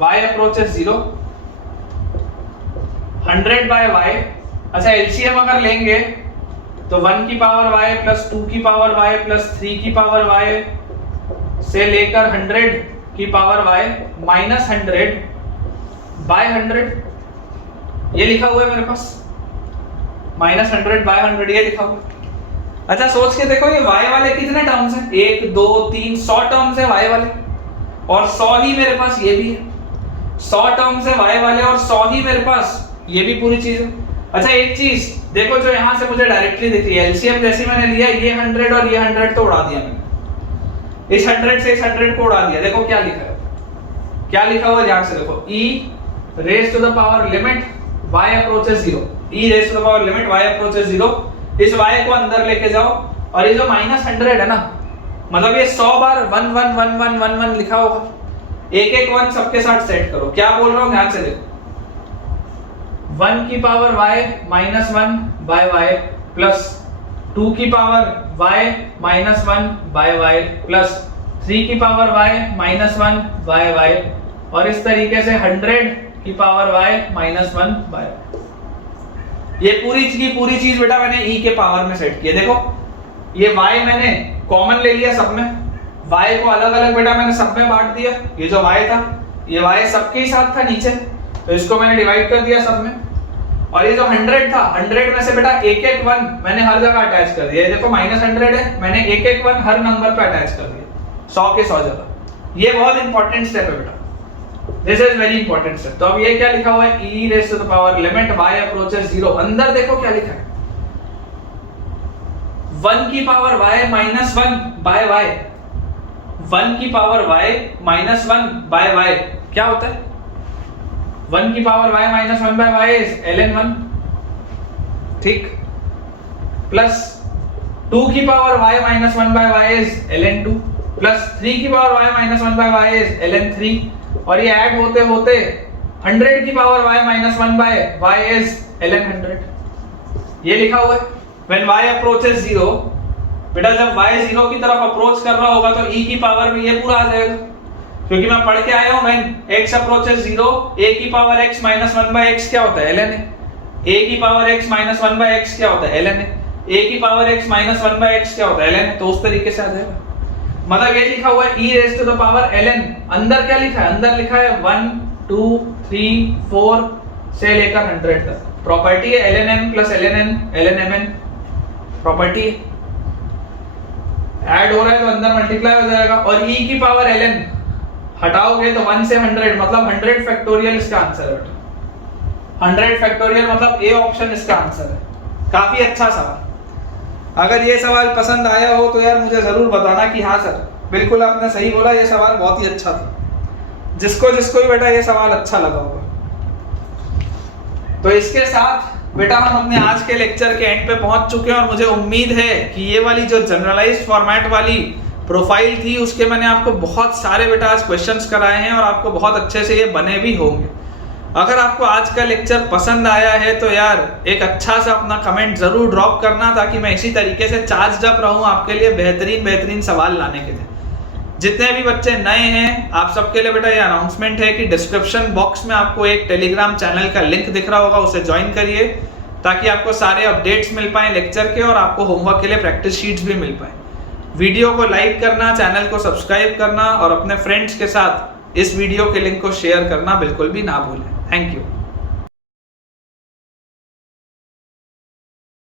y approaches 0 100 by y। अच्छा एलसीएम अगर लेंगे तो 1 की पावर y प्लस 2 की पावर y प्लस 3 की पावर y से लेकर 100 की पावर y माइनस 100 बाय 100, ये लिखा हुआ है मेरे पास, माइनस 100 बाय 100 ये लिखा हुआ है। अच्छा सोच के देखो ये y वाले कितने टर्म्स हैं? 1 2 3 100 टर्म्स है y वाले, और 100 ही मेरे पास ये भी है, 100 टर्म्स है y वाले और 100 ही मेरे पास ये भी पूरी चीज है। अच्छा एक चीज देखो जो यहां से मुझे डायरेक्टली दिख रही है, एलसीएम जैसे मैंने लिया ये 100 और ये 100 तो उड़ा दिया मैंने, इस 100 से इस 100 को उड़ा दिया। देखो क्या लिखा है, क्या लिखा हुआ ध्यान से देखो, e raise to the power limit y approaches 0, e raise to the power limit y approaches 0, इस y को अंदर लेके जाओ और ये जो -100 है ना, मतलब ये 100 बार 1 1 1 1 1 1 लिखा होगा, एक एक 1 सबके साथ सेट करो। क्या बोल रहा हूं ध्यान से देखो, 1 की power y -1 by y plus 2 की power y -1 by y plus 3 की पावर y -1 बाय y, और इस तरीके से 100 की पावर y -1 बाय y। ये पूरी चीज बेटा मैंने e के पावर में सेट किया। देखो ये y मैंने कॉमन ले लिया सब में, y को अलग अलग बेटा मैंने सब में बांट दिया, ये जो y था ये y सबके ही साथ था नीचे, तो इसको मैंने डिवाइड कर दिया सब में, और ये जो 100 था 100 में से बेटा एक एक 1 मैंने हर जगह अटैच कर दिया। ये देखो -100 है, मैंने एक एक 1 हर नंबर पे अटैच कर दिया, 100 के 100 जगह। ये बहुत इंपॉर्टेंट स्टेप है बेटा, this is very important step. तो अब ये क्या लिखा हुआ है, e raise to the power limit y approaches 0, अंदर देखो क्या लिखा है, 1 की पावर y -1 बाय y, 1 की पावर y -1 बाय y क्या होता है, 1 की power y -1 by y is ln1, ठीक, प्लस 2 की power y -1 by y is ln2, plus 3 की power y -1 by y is ln3, और ये ऐड होते होते 100 की power y -1 by y is ln100, ये लिखा हुआ है। When y approaches 0, बेटा जब y 0 की तरफ अप्रोच कर रहा होगा तो e की पावर में ये पूरा आ जाएगा, क्योंकि मैं पढ़ के आया हूं when x approaches 0, a की पावर x -1 by x क्या होता है, ln है, a की पावर x -1 by x क्या होता है, ln है, a की पावर x -1 by x क्या होता है, ln, तो उस तरीके से आ जाएगा। मतलब ये लिखा हुआ है e raise to the power ln, अंदर क्या लिखा है, अंदर लिखा है 1 2 3 4 से लेकर 100 तक, प्रॉपर्टी है lnm plus lnn lnmn, property add हो रहा है तो अंदर मल्टीप्लाई हो जाएगा, और e की पावर ln हटाओगे तो 1 से 100 मतलब 100 फैक्टोरियल इसका आंसर है, 100 फैक्टोरियल मतलब ए ऑप्शन इसका आंसर है। काफी अच्छा सवाल, अगर ये सवाल पसंद आया हो तो यार मुझे जरूर बताना कि हाँ सर बिल्कुल आपने सही बोला, ये सवाल बहुत ही अच्छा था, जिसको जिसको भी बेटा ये सवाल अच्छा लगा होगा। तो इसके साथ बेटा हम अपने आज के लेक्चर के एंड पे पहुंच चुके हैं, और मुझे उम्मीद है कि ये वाली जो जनरलाइज्ड फॉर्मेट वाली प्रोफाइल थी उसके मैंने आपको बहुत सारे बेटा आज क्वेश्चंस कराए हैं और आपको बहुत अच्छे से ये बने भी होंगे। अगर आपको आज का लेक्चर पसंद आया है तो यार एक अच्छा सा अपना कमेंट जरूर ड्रॉप करना, ताकि मैं इसी तरीके से चार्ज अप रहूं आपके लिए बेहतरीन सवाल लाने के लिए। जितने भी बच्चे नए हैं आप सबके लिए बेटा ये अनाउंसमेंट है कि डिस्क्रिप्शन बॉक्स में आपको एक टेलीग्राम चैनल का लिंक दिख रहा होगा, उसे ज्वाइन करिए ताकि आपको सारे अपडेट्स मिल पाए लेक्चर के, और आपको होमवर्क के लिए प्रैक्टिस शीट्स भी मिल पाए। वीडियो को लाइक करना, चैनल को सब्सक्राइब करना और अपने फ्रेंड्स के साथ इस वीडियो के लिंक को शेयर करना बिल्कुल भी ना भूलें। Thank you.